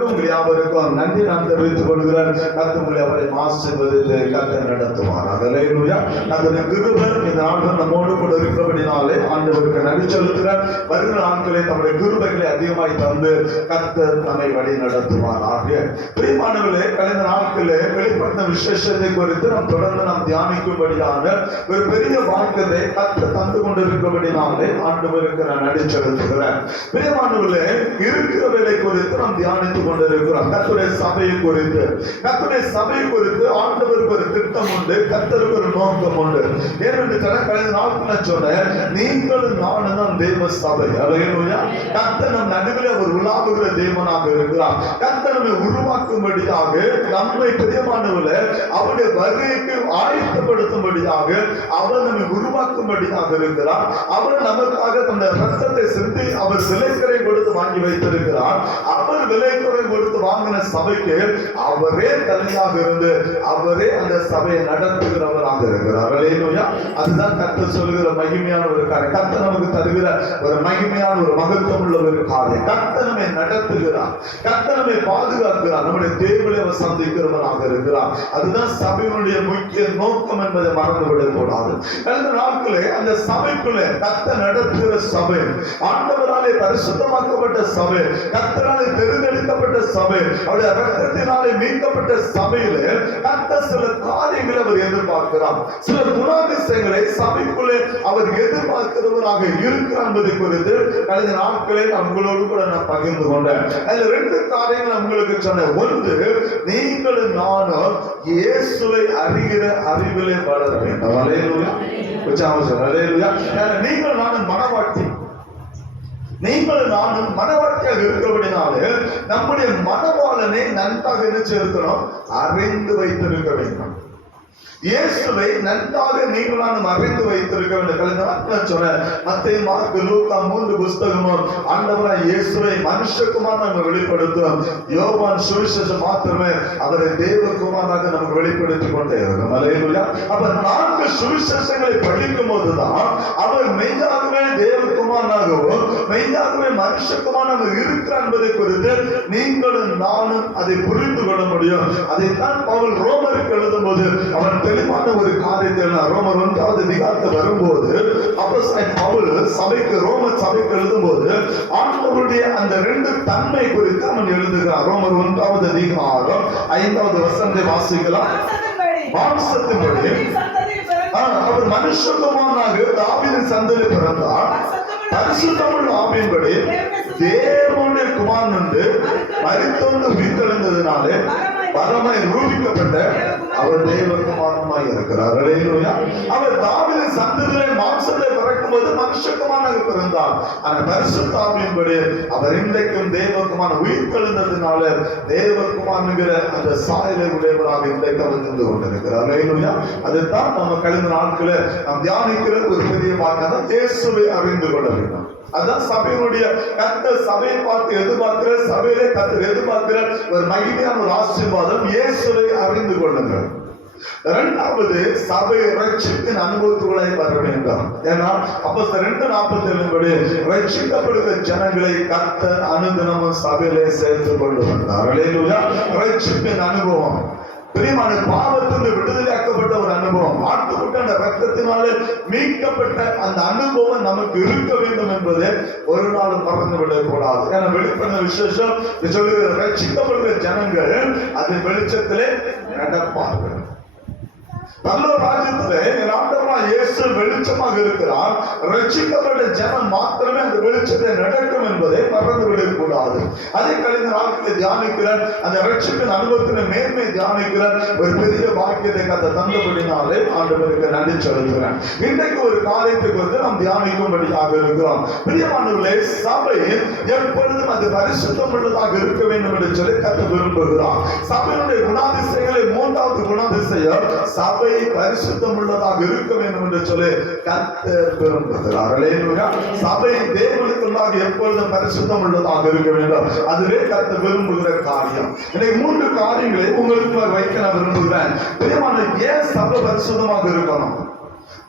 இருக்கிற உங்கள் யாவருக்கும் நன்றி நான் தெரிவித்துக் கொள்கிறேன். கர்த்தர் அவரை ஆசீர்வதித்து கர்த்தர் நடத்துவார். அல்லேலூயா. கர்த்தருடைய கிருபை இந்த நாட்கள் நம்மோடு கூட இருக்கிறபடினாலே ஆண்டவருக்கு நன்றி செலுத்துகிறேன். வருகிற நாட்களை நம்முடைய கிருபைகளை அதிகமாய் தந்து கர்த்தர் நம்மை வழி நடத்துவார். ஆகிய பிரியமானவர்களே, கடந்த நாட்களே வெளிப்பட்ட விசேஷத்தை குறித்து நாம் தொடர்ந்து நாம் தியானிக்கும்படியான ஒரு பெரிய வாக்கியத்தை கர்த்தர் தந்து கொண்டிருக்கிறபடினாலே ஆண்டவருக்கு நான் நன்றி செலுத்துகிறேன். பிரியமானவர்களே, இருக்கிற வேலை குறித்து நாம் தியானித்துக் கொண்டிருக்கிறோம். கர்த்தருடைய சபையை குறித்து ஆண்டவருக்கு ஒரு திட்டம் உண்டு, கர்த்தருக்கு ஒரு நோக்கம் உண்டு. ஏனென்று கடந்த நாட்கள் சொன்ன நீங்களும் நானும் தான் தேவ சபை. அல்லேலூயா. கர்த்தர் நம் நடுவில் அவர் உலாவுகிற தேவனாக இருக்கிறார். கர்த்தர் நம்மை உருவாக்கும்படியாக, நம்மை பிரியமானவர்களே அவருடைய வருகைக்கு ஆயத்தப்படுத்தும்படியாக, அவர் நம்மை உருவாக்கும்படியாக இருக்கிறார். அவர் நமக்காக தன்னுடைய ரத்தத்தை சிந்தி அவர் விலைக்கரை கொடுத்து வாங்கி வைத்திருக்கிறார். அவர் விலைக்கரை கொடுத்து வாங்கின சபைக்கு அவரே தலையாக இருந்து அவரே அந்த சபையை நடத்துகிறவராக இருக்கிறார். அல்லேலூயா. அதுதான் கர்த்தர் சொல்லுகிற மகிமையான ஒரு காரியம். கர்த்தர் நமக்கு தருகிற ஒரு மகிமையான ஒரு மகத்துவம் உள்ள ஒரு காரியம். கர்த்தர் நம்மை நடத்துகிறார், கர்த்தர் நம்மை பாதுகாக்கிறார், நம்முடைய தேவையை அவர் சந்திக்கிறவராக இருக்கிறார். அதுதான் சபையினுடைய முக்கிய நோக்கம் என்பதை மறந்துவிடக் கூடாது. கடந்த நாட்களே அந்த சபைக்குள்ளே கர்த்தர் நடத்துகிற சபை, ஆண்டவராலே பரிசுத்தமாக்கப்பட்ட சபை, கர்த்தராலே தேர்ந்தெடுக்கப்பட்ட சபை, அவருடைய ரத்தத்தினாலே மீட்கப்பட்ட சபையிலே கர்த்தர் சில காரியங்களை அவர் எதிர்பார்க்கிறார். சில குணாதிசயங்களை சபைக்குள்ளே அவர் எதிர்பார்க்கிறவராக இருக்கிறார் என்பதை குறித்து கடந்த நாட்களே உங்களோடு கூட நான் பகிர்ந்து கொண்டேன். அதுல 2 காரியங்கள் உங்களுக்கு சொன்னேன். ஒன்று, நீங்களும் நானும் இயேசுவை அறிகிற அறிவிலே வளர வேண்டும். அல்லேலூயா. அல்லேலூயா. நீங்கள் நானும் மனவாட்டி, நீங்களும் நானும் மனவாட்டியாக இருக்கிறபடினாலே நம்முடைய மனவாளனை நன்றாக இருக்கணும், அறிந்து வைத்திருக்க வேண்டும். இயேசுவை நன்றாக நீங்கள் நானும் அறிந்து வைத்திருக்க வேண்டும். கடந்த நாட்கள் சொன்ன மத்தேயு, மார்க்கு, லூக்கா 3 புஸ்தகமும் ஆண்டவராய் இயேசுவை மனுஷகுமாரனாக நம்ம வெளிப்படுத்தும். யோவான் சுவிசேஷம் மாத்திரமே அவரை தேவகுமாரனாக நமக்கு வெளிப்படுத்திக் கொண்டே இருக்கும். அல்லேலூயா. அப்ப 4 சுவிசேஷங்களை படிக்கும் போதுதான் அவர் மெய்யாகவே தேவகுமாரனாகவும் மெய்யாகவே மனுஷகுமாரனாக இருக்கிறார் என்பதை குறித்து நீங்களும் நானும் அதை புரிந்து கொள்ள முடியும். அதைத்தான் பவுல் ரோமருக்கு எழுதும் போது அவன் தெளிவான ஒரு காரியத்தை ரோமர் 1வது அதிகாரத்தில் வரும்போது அப்போஸ்தலன் பவுல் சபைக்கு, ரோமர் சபைக்கு எழுதும்போது ஆண்டவருடைய அந்த 2 தன்மை குறித்து அவன் எழுதுகிறார். ரோமர் 1வது அதிகாரம் 5வது வசனத்தை வாசிக்கலாம். மாம்சத்தின்படி அவர் மனுஷகுமாரனாக தாவீதின் சந்ததியில் பிறந்தார். பரிசுத்தமுள்ள ஆவியின்படி தேவனுடைய குமாரன் என்று மரித்தோடு உயிர்த்தெழுந்ததினாலே பரமாய் ரூபிக்கப்பட்ட அவர் தேவகுமாரனாய் இருக்கிறார். அல்லேலூயா. அவர் தாவீதின் சந்ததியிலே மாம்சத்தை பிறக்கும் போது மனுஷகுமாரனாக பிறந்தார். ஆனால் பரிசுத்த ஆவியின்படி அவர் இன்றைக்கும் தேவகுமாரன் உயிர்த்தெழுந்ததினால தேவகுமாரனுங்கிற அந்த சாயலை உடையவராக இன்றைக்கு அவர் இருந்து கொண்டிருக்கிறார். அல்லேலூயா. அதுதான் நம்ம கடந்த நாட்களில் நாம் தியானிக்கிற ஒரு பெரிய வார்த்தை, இயேசுவை அறிந்து கொள்ள வேண்டும். அதான் சபையினுடைய கர்த்தர் சபையை பார்த்து எதிர்பார்க்கிற, சபையிலே கர்த்தர் எதிர்பார்க்கிற ஒரு மகிமையான ஒரு ஆசீர்வாதம், இயேசுவை அறிந்து கொள்ளுங்கள். 2வது, சபை ரட்சிப்பின் அனுபவத்துக்குள்ளாய் வர வேண்டும். ஏன்னா அப்போஸ்தலர் 2:47 படி ரட்சிக்கப்படுகிற ஜனங்களை கர்த்தர் அனுதினமும் சபையிலே சேர்த்துக் கொண்டு வந்தார். அல்லேலூயா. ரட்சிப்பின் அனுபவம், பிரியமான பாவத்திலிருந்து விடுதலையாக்கப்பட்ட ஒரு அனுபவம், ஆட்டுக்குட்ட ரத்தத்தினாலே மீட்கப்பட்ட அந்த அனுபவம் நமக்கு இருக்க வேண்டும் என்பதை ஒரு நாளும் மறந்து விடக் கூடாது. ஏன்னா வெளிப்படுத்த விசேஷம் சொல்லுகிற ரட்சிக்கப்படுகிற ஜனங்கள் அதன் வெளிச்சத்திலே நடப்பார்கள். நல்ல ராஜ்யத்திலே ஆண்டவராகிய இயேசு வெளிச்சமாக இருக்கிறார். ரட்சிக்கப்பட்ட ஜனம் மாத்திரமே அந்த வெளிச்சத்தை நடக்கும் என்பதை மறந்து விடக் கூடாது. அதை கழிந்த நாட்களை தியானிக்கிறார். அந்த ரட்சிப்பின் அனுபவத்தின் மேன்மை தியானிக்கிறார். ஒரு பெரிய பாக்கியத்தை கத்த தந்தபடினாலே ஆண்டவருக்கு நன்றி செலுத்துகிறேன். இன்றைக்கு ஒரு காரியத்தை குறித்து நாம் தியானிக்கும்படியாக இருக்கிறோம். பிரியமானவர்களே, சபை எப்பொழுதும் அது பரிசுத்தம் உள்ளதாக இருக்க வேண்டும் என்று சொல்லி கத்த விரும்புகிறார். சபையினுடைய குணாதிசயங்களை 3வது குணாதிசயம், சபை பரிசுத்தம் உள்ளதாக இருக்க வேண்டும் என்று சொல்லி கர்த்தர் விரும்புகிறார். அல்லேலூயா. சபை தேவனுக்குள்ளாக எப்பொழுதும் பரிசுத்தம் உள்ளதாக இருக்க வேண்டும். அதுவே கர்த்தர் விரும்புகிற காரியம். எனக்கு 3 காரியங்களை உங்களுக்கு வைக்க நான் விரும்புகிறேன். பிரியமான, ஏன் சபை பரிசுத்தமாக இருக்கணும்?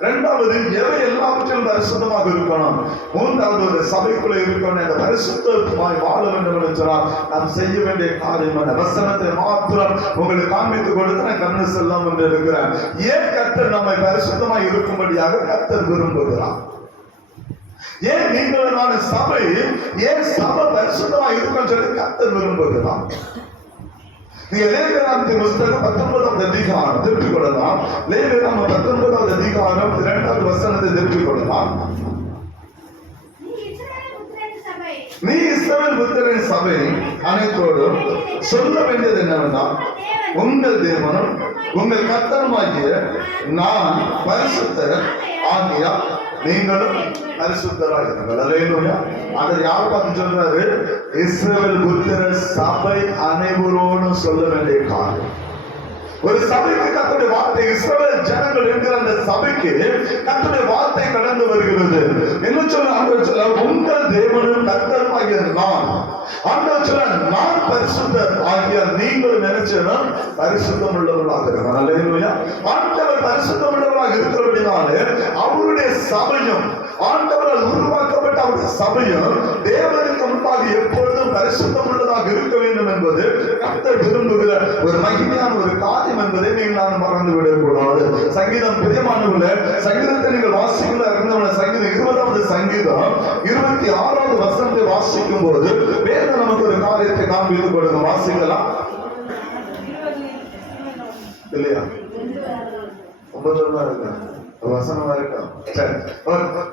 இரண்டாவது, எவை எல்லாவற்றிலும் பரிசுத்தமாக இருக்கணும். மூன்றாவது, ஒரு சபைக்குள்ள இருக்கணும். அந்த பரிசுத்தமாய் வாழ வேண்டும் என்று சொன்னால் நாம் செய்ய வேண்டிய காரியம் வசனத்தை மாத்திரம் உங்களுக்கு காண்பித்துக் கொடுத்து நான் கண்ணு செல்லாம் என்று இருக்கிறேன். ஏன் கர்த்தர் நம்மை பரிசுத்தமாய் இருக்கும்படியாக கர்த்தர் விரும்புகிறார்? ஏன் நீங்கள் நான் சபை, ஏன் சபை பரிசுத்தமாய் இருக்கும் சொல்லி கர்த்தர் விரும்புகிறார்? நீங்க லேவியராகமத்தின் புத்தகம் 19வது அதிகாரம் திருப்பிக் கொள்ளலாம். லேவியராகமம் 19வது அதிகாரம் 2வது வசனத்தை திருப்பிக் கொள்ளலாம். நீ இஸ்ரவேல் புத்திரரின் சபை அனைத்தோடும் சொல்ல வேண்டியது என்னவென்றால், உங்கள் தேவனும் உங்கள் கர்த்தருமாகிய நான் பரிசுத்தர் ஆகியா நீங்களும் பரிசுத்தராக இருங்கள். அல்லேலூயா. அதை யார் பார்த்து சொல்றாரு? இஸ்ரவேல் புத்திரர் சபை அனைவரோடும் சொல்ல வேண்டிய காரியம். ஒரு சபைக்கு கர்த்தருடைய வார்த்தை, இஸ்ரவேல் ஜனங்கள் என்கிற அந்த சபைக்கு கர்த்தருடைய வார்த்தை கடந்து வருகிறது. என்ன சொல்ல ஆண்டவர் சொல்ல, உங்கள் தேவனும் கர்த்தருமாகிய நான். ஆண்டவர் சொல்ல, நான் பரிசுத்தர் ஆகிய நீங்கள் நினைச்சேன்னா பரிசுத்தம் உள்ளவர்களாக இருக்கிறார். அல்லேலூயா. ஆண்டவர் பரிசுத்தம் உள்ளவர்களாக இருக்கிறபடினாலே அவருடைய சபையும், ஆண்டவரால் உருவாக்கப்பட்ட அவருடைய சபையும் தேவனுக்கு முன்பாக எப்பொழுதும் பரிசுத்தம் உள்ளதாக இருக்க வேண்டும் என்பது கர்த்தர் விரும்புகிற ஒரு மகிமையான ஒரு காரியம் என்பதை நீங்கள் நான் மறந்து விடக்கூடாது. சங்கீதம் பிரியமானவர்களே, சங்கீதத்தை நீங்கள் வாசிக்கல இருந்தவன சங்கீதம் 20வது சங்கீதம் 26வது வசனத்தை வாசிக்கும் போது வேதம் நமக்கு ஒரு காரியத்தை காண்பித்துக் கொடுக்கும். வாசிக்கலாம் இல்லையா? வசனமா இருக்கா?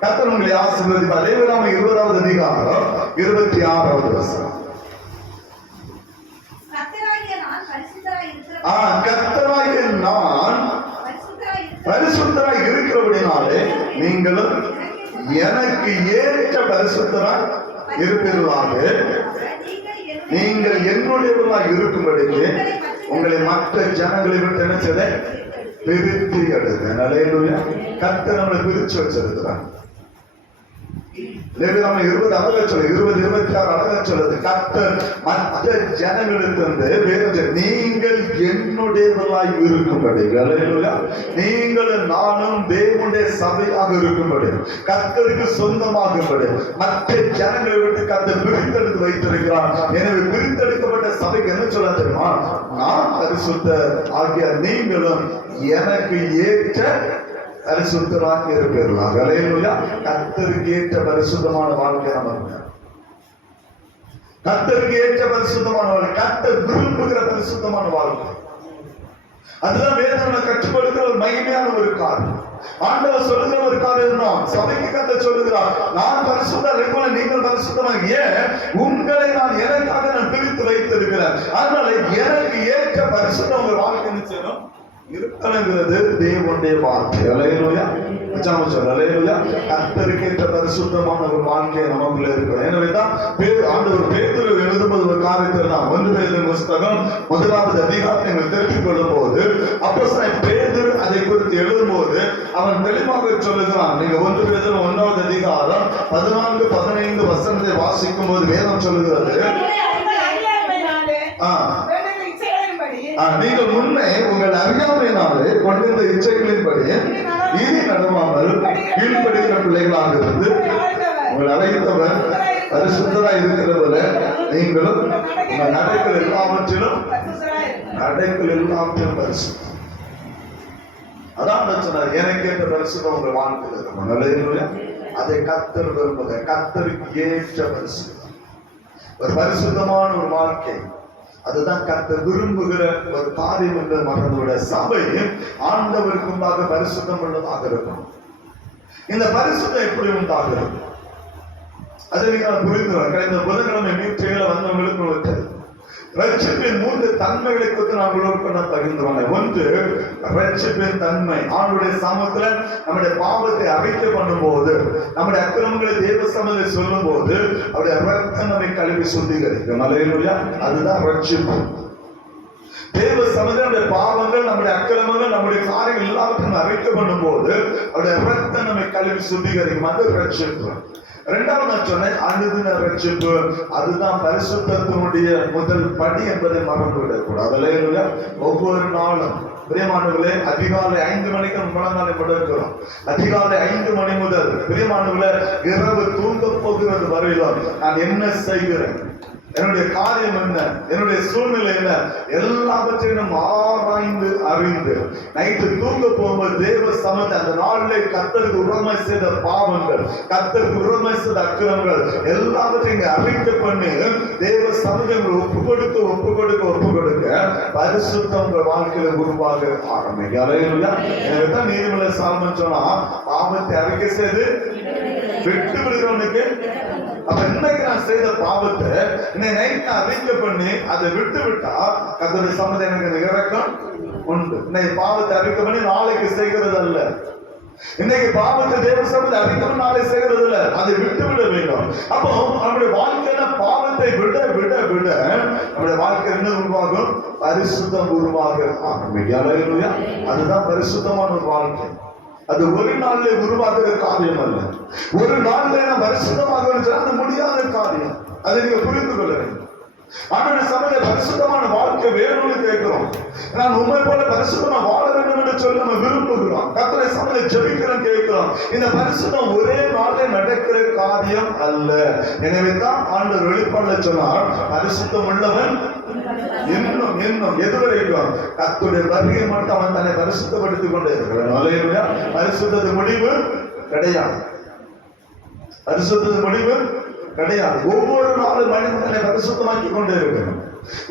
கர்த்தர் உங்களை ஆசீர்வதிப்பார். லேவியராகமம் 20வது அதிகாரம் 26வது வசனம். கர்த்தராகிய நான் பரிசுத்தராய் இருக்கிறபடினாலே நீங்களும் எனக்கு ஏற்ற பரிசுத்தராய் இருப்பீர்களாக. நீங்கள் என்னுடையவர்களாக இருக்கும்படிக்கு உங்களை மற்ற ஜனங்களை விட்டு நினைச்சதை பிரித்து எடுங்க. அல்லேலூயா. கர்த்தர் நம்மளை பிரிச்சு வச்சிருக்கிறார். லேவியராகமம் 20 அழகா சொல்லுது, 20, 26 அழகா சொல்லுது. கர்த்தர் மற்ற ஜனங்களிலிருந்து வேறு நீங்கள் என்னுடையவர்களாய் இருக்கும்படி, அல்லேலூயா, நீங்கள் நானும் தேவனுடைய சபையாக இருக்கும்படி, கர்த்தருக்கு சொந்தமாகும்படி மற்ற ஜனங்களை விட்டு கர்த்தர் பிரித்தெடுத்து வைத்திருக்கிறார். எனவே பிரித்தெடுக்கப்பட்ட சபைக்கு என்ன சொல்ல தெரியுமா? நான் பரிசுத்தர் ஆகிய நீங்களும் எனக்கு ஏற்ற பரிசுத்தராக இருப்பீர்களாக. அல்லேலூயா. கர்த்தருக்கு ஏற்ற பரிசுத்தமான வாழ்க்கை நமக்கு, கர்த்தருக்கு ஏற்ற பரிசுத்தமான வாழ்க்கை, கர்த்தர் விரும்புகிற பரிசுத்தமான வாழ்க்கை. அதுதான் வேதனை கற்றுக் கொடுக்கிற ஒரு மகிமையான ஒரு காரியம். ஆண்டவர் சொல்லுகிற ஒரு காரியம் தான் சபைக்கு கர்த்தர் சொல்லுகிறார், நான் பரிசுத்தர் போல நீங்கள் பரிசுத்தமாக. ஏன்? உங்களை நான் எனக்காக நான் பிரித்து வைத்திருக்கிறேன். அதனால எனக்கு ஏற்ற பரிசுத்தம் உங்கள் வாழ்க்கை நிச்சயம் இருக்கிறது. தேவனுடைய வார்த்தை. அல்லேலூயா. அல்லேலூயா. கர்த்தருக்கு ஏற்ற பரிசுத்தமான ஒரு வாழ்க்கை நமக்குள்ள இருக்கிறது. எனவேதான் ஆண்டவர் பேதுரு எழுதும்போது ஒரு காரியத்தை தான் 1 பேதுரு புத்தகம் 1வது அதிகாரத்தை நீங்கள் தெரிவித்துக் கொள்ளும் போது அப்போஸ்தலன் பேதுரு அதை குறித்து எழுதும்போது அவன் தெளிவாக சொல்லுகிறான். நீங்க 1 பேதுரு 1வது அதிகாரம் 14, 15 வசனத்தை வாசிக்கும் போது வேதம் சொல்லுகிறது, நீங்கள் முன்னே உங்கள் அறியாமையினாலே கொண்டிருந்த இச்சைகளின்படி இனி நடுவாமல் கீழ்ப்படுகிற பிள்ளைகளாக இருந்து உங்கள் அழைத்தவர் பரிசுத்தராய் இருக்கிறவரை நீங்களும் உங்கள் நடைகள் எல்லாவற்றிலும் பரிசுத்தம். அதான் சொன்னார், எனக்கு ஏற்ற பரிசுத்தம் உங்கள் வாழ்க்கையில் இருக்கும். அல்லேலூயா. அதை கர்த்தர் விரும்புகிற, கர்த்தருக்கு ஏற்ற பரிசுத்தம், ஒரு பரிசுத்தமான ஒரு வாழ்க்கை, அதுதான் கர்த்தர் விரும்புகிற ஒரு காரியம் என்று மறந்துவிட. சபை ஆண்டவருக்கு முன்பாக பரிசுத்தம் உள்ளதாக இருக்கும். இந்த பரிசுத்தம் எப்படி உண்டாகிறது அதை நீங்கள் புரிந்து இந்த புதன்கிழமை மீட்டையில வந்தவங்களுக்கு ரட்சிப்பின் 3 தன்மைகளை குறித்து நான் உங்களோடு பகிர்ந்துவாங்க. ஒன்று, ரட்சிப்பின் தன்மை. ஆண்டுடைய சமூகத்துல நம்முடைய பாவத்தை அறிக்கை பண்ணும் போது, நம்முடைய அக்கிரமங்களை தேவ சமூகத்தில் சொல்லும் போது அவருடைய ரத்தம் நம்மை கழுவி சுத்திகரிக்கும். அல்லேலூயா. அதுதான் ரட்சிப்பு. தேவ சமூகத்தினுடைய பாவங்கள், நம்முடைய அக்கிரமங்கள், நம்முடைய காரியங்கள் எல்லாவற்றையும் அறிக்கை பண்ணும் போது அவருடைய ரத்தம் நம்மை கழுவி சுத்திகரிக்கும். அது ரட்சிப்பு. இரண்டாவது நான் சொன்னேன் அனுதின ரட்சிப்பு. அதுதான் பரிசுத்தத்தினுடைய முதல் படி என்பதை மறந்து விடக்கூடாது. அல்லேலூயா. ஒவ்வொரு நாளும் பிரியமானவர்களே, அதிகாலை 5 மணிக்கு முழங்காலை படுக்கிறோம். அதிகாலை 5 மணி முதல் பிரியமானவர்களே, இரவு தூங்க போகிறது வரையிலும் நான் என்ன செய்கிறேன், என்னுடைய காரியம் என்ன, என்னுடைய சூழ்நிலை என்ன, எல்லாவற்றையும் ஆராய்ந்து அறிந்து நைட்டு தூங்க போகும்போது தேவ சமத்தை அந்த நாளிலே கர்த்தருக்கு உறமை செய்த பாவங்கள், கர்த்தருக்கு உறமை செய்த அக்கிரமங்கள் எல்லாவற்றையும் அறிக்கை பண்ணி தேவ சமத்தை ஒப்பு கொடுக்க பரிசுத்தம் உங்கள் வாழ்க்கையில உருவாக ஆரம்பிக்கும். அல்லேலூயா. எனவேதான் நீதிமன்ற சாலமன் சொன்னா, பாவத்தை அறிக்கை செய்து விட்டு விடுகிறவனுக்கு, அப்ப இன்னைக்கு நான் செய்த பாவத்தை இன்னைக்கு நைட் நான் அறிக்கை பண்ணி அதை விட்டு விட்டா கர்த்தருடைய சம்மதம் எனக்கு இறக்கம் உண்டு. இன்னைக்கு பாவத்தை அறிக்கை பண்ணி நாளைக்கு செய்கிறது அல்ல. இன்னைக்கு பாவத்தை தேவ சமூகத்தை அறிக்கை பண்ணி நாளை செய்கிறது இல்ல, அதை விட்டு விட வேண்டும். அப்போ நம்முடைய வாழ்க்கையில பாவத்தை விட விட விட நம்முடைய வாழ்க்கை என்ன உருவாகும்? பரிசுத்தம் உருவாக ஆரம்பிக்கும். அதுதான் பரிசுத்தமான ஒரு வாழ்க்கை. அது ஒரு நாள்ல உருவாக்குற காரியம் அல்ல. ஒரு நாள்ல நான் பரிசுத்தமாக அது முடியாத காரியம். அதை நீங்க புரிந்து கொள்ள வேண்டும். ஆனா சமய பரிசுத்தமான வாழ்க்கை வேணும்னு கேட்கிறோம். நான் உண்மை போல பரிசுத்தமா வாழ வேண்டும் என்று சொல்லி நம்ம விரும்புகிறோம். கர்த்தரை சமய ஜெபிக்கிறோம், கேட்கிறோம். இந்த பரிசுத்தம் ஒரே நாளில் நடக்கிற காரியம் அல்ல. எனவே தான் ஆண்டவர் வெளிப்பாடுல சொன்னார், பரிசுத்தம் உள்ளவன் இன்னும் இன்னும் எதுவரைக்கும் கர்த்தருடைய வருகை மட்டும் அவன் தன்னை பரிசுத்தப்படுத்திக் கொண்டே இருக்கிறான். பரிசுத்தது முடிவு கிடையாது. பரிசுத்தது முடிவு கிடையாது. ஒவ்வொரு நாளும் மனிதன் தன்னை பரிசுத்தமாக்கி கொண்டே இருக்கணும்.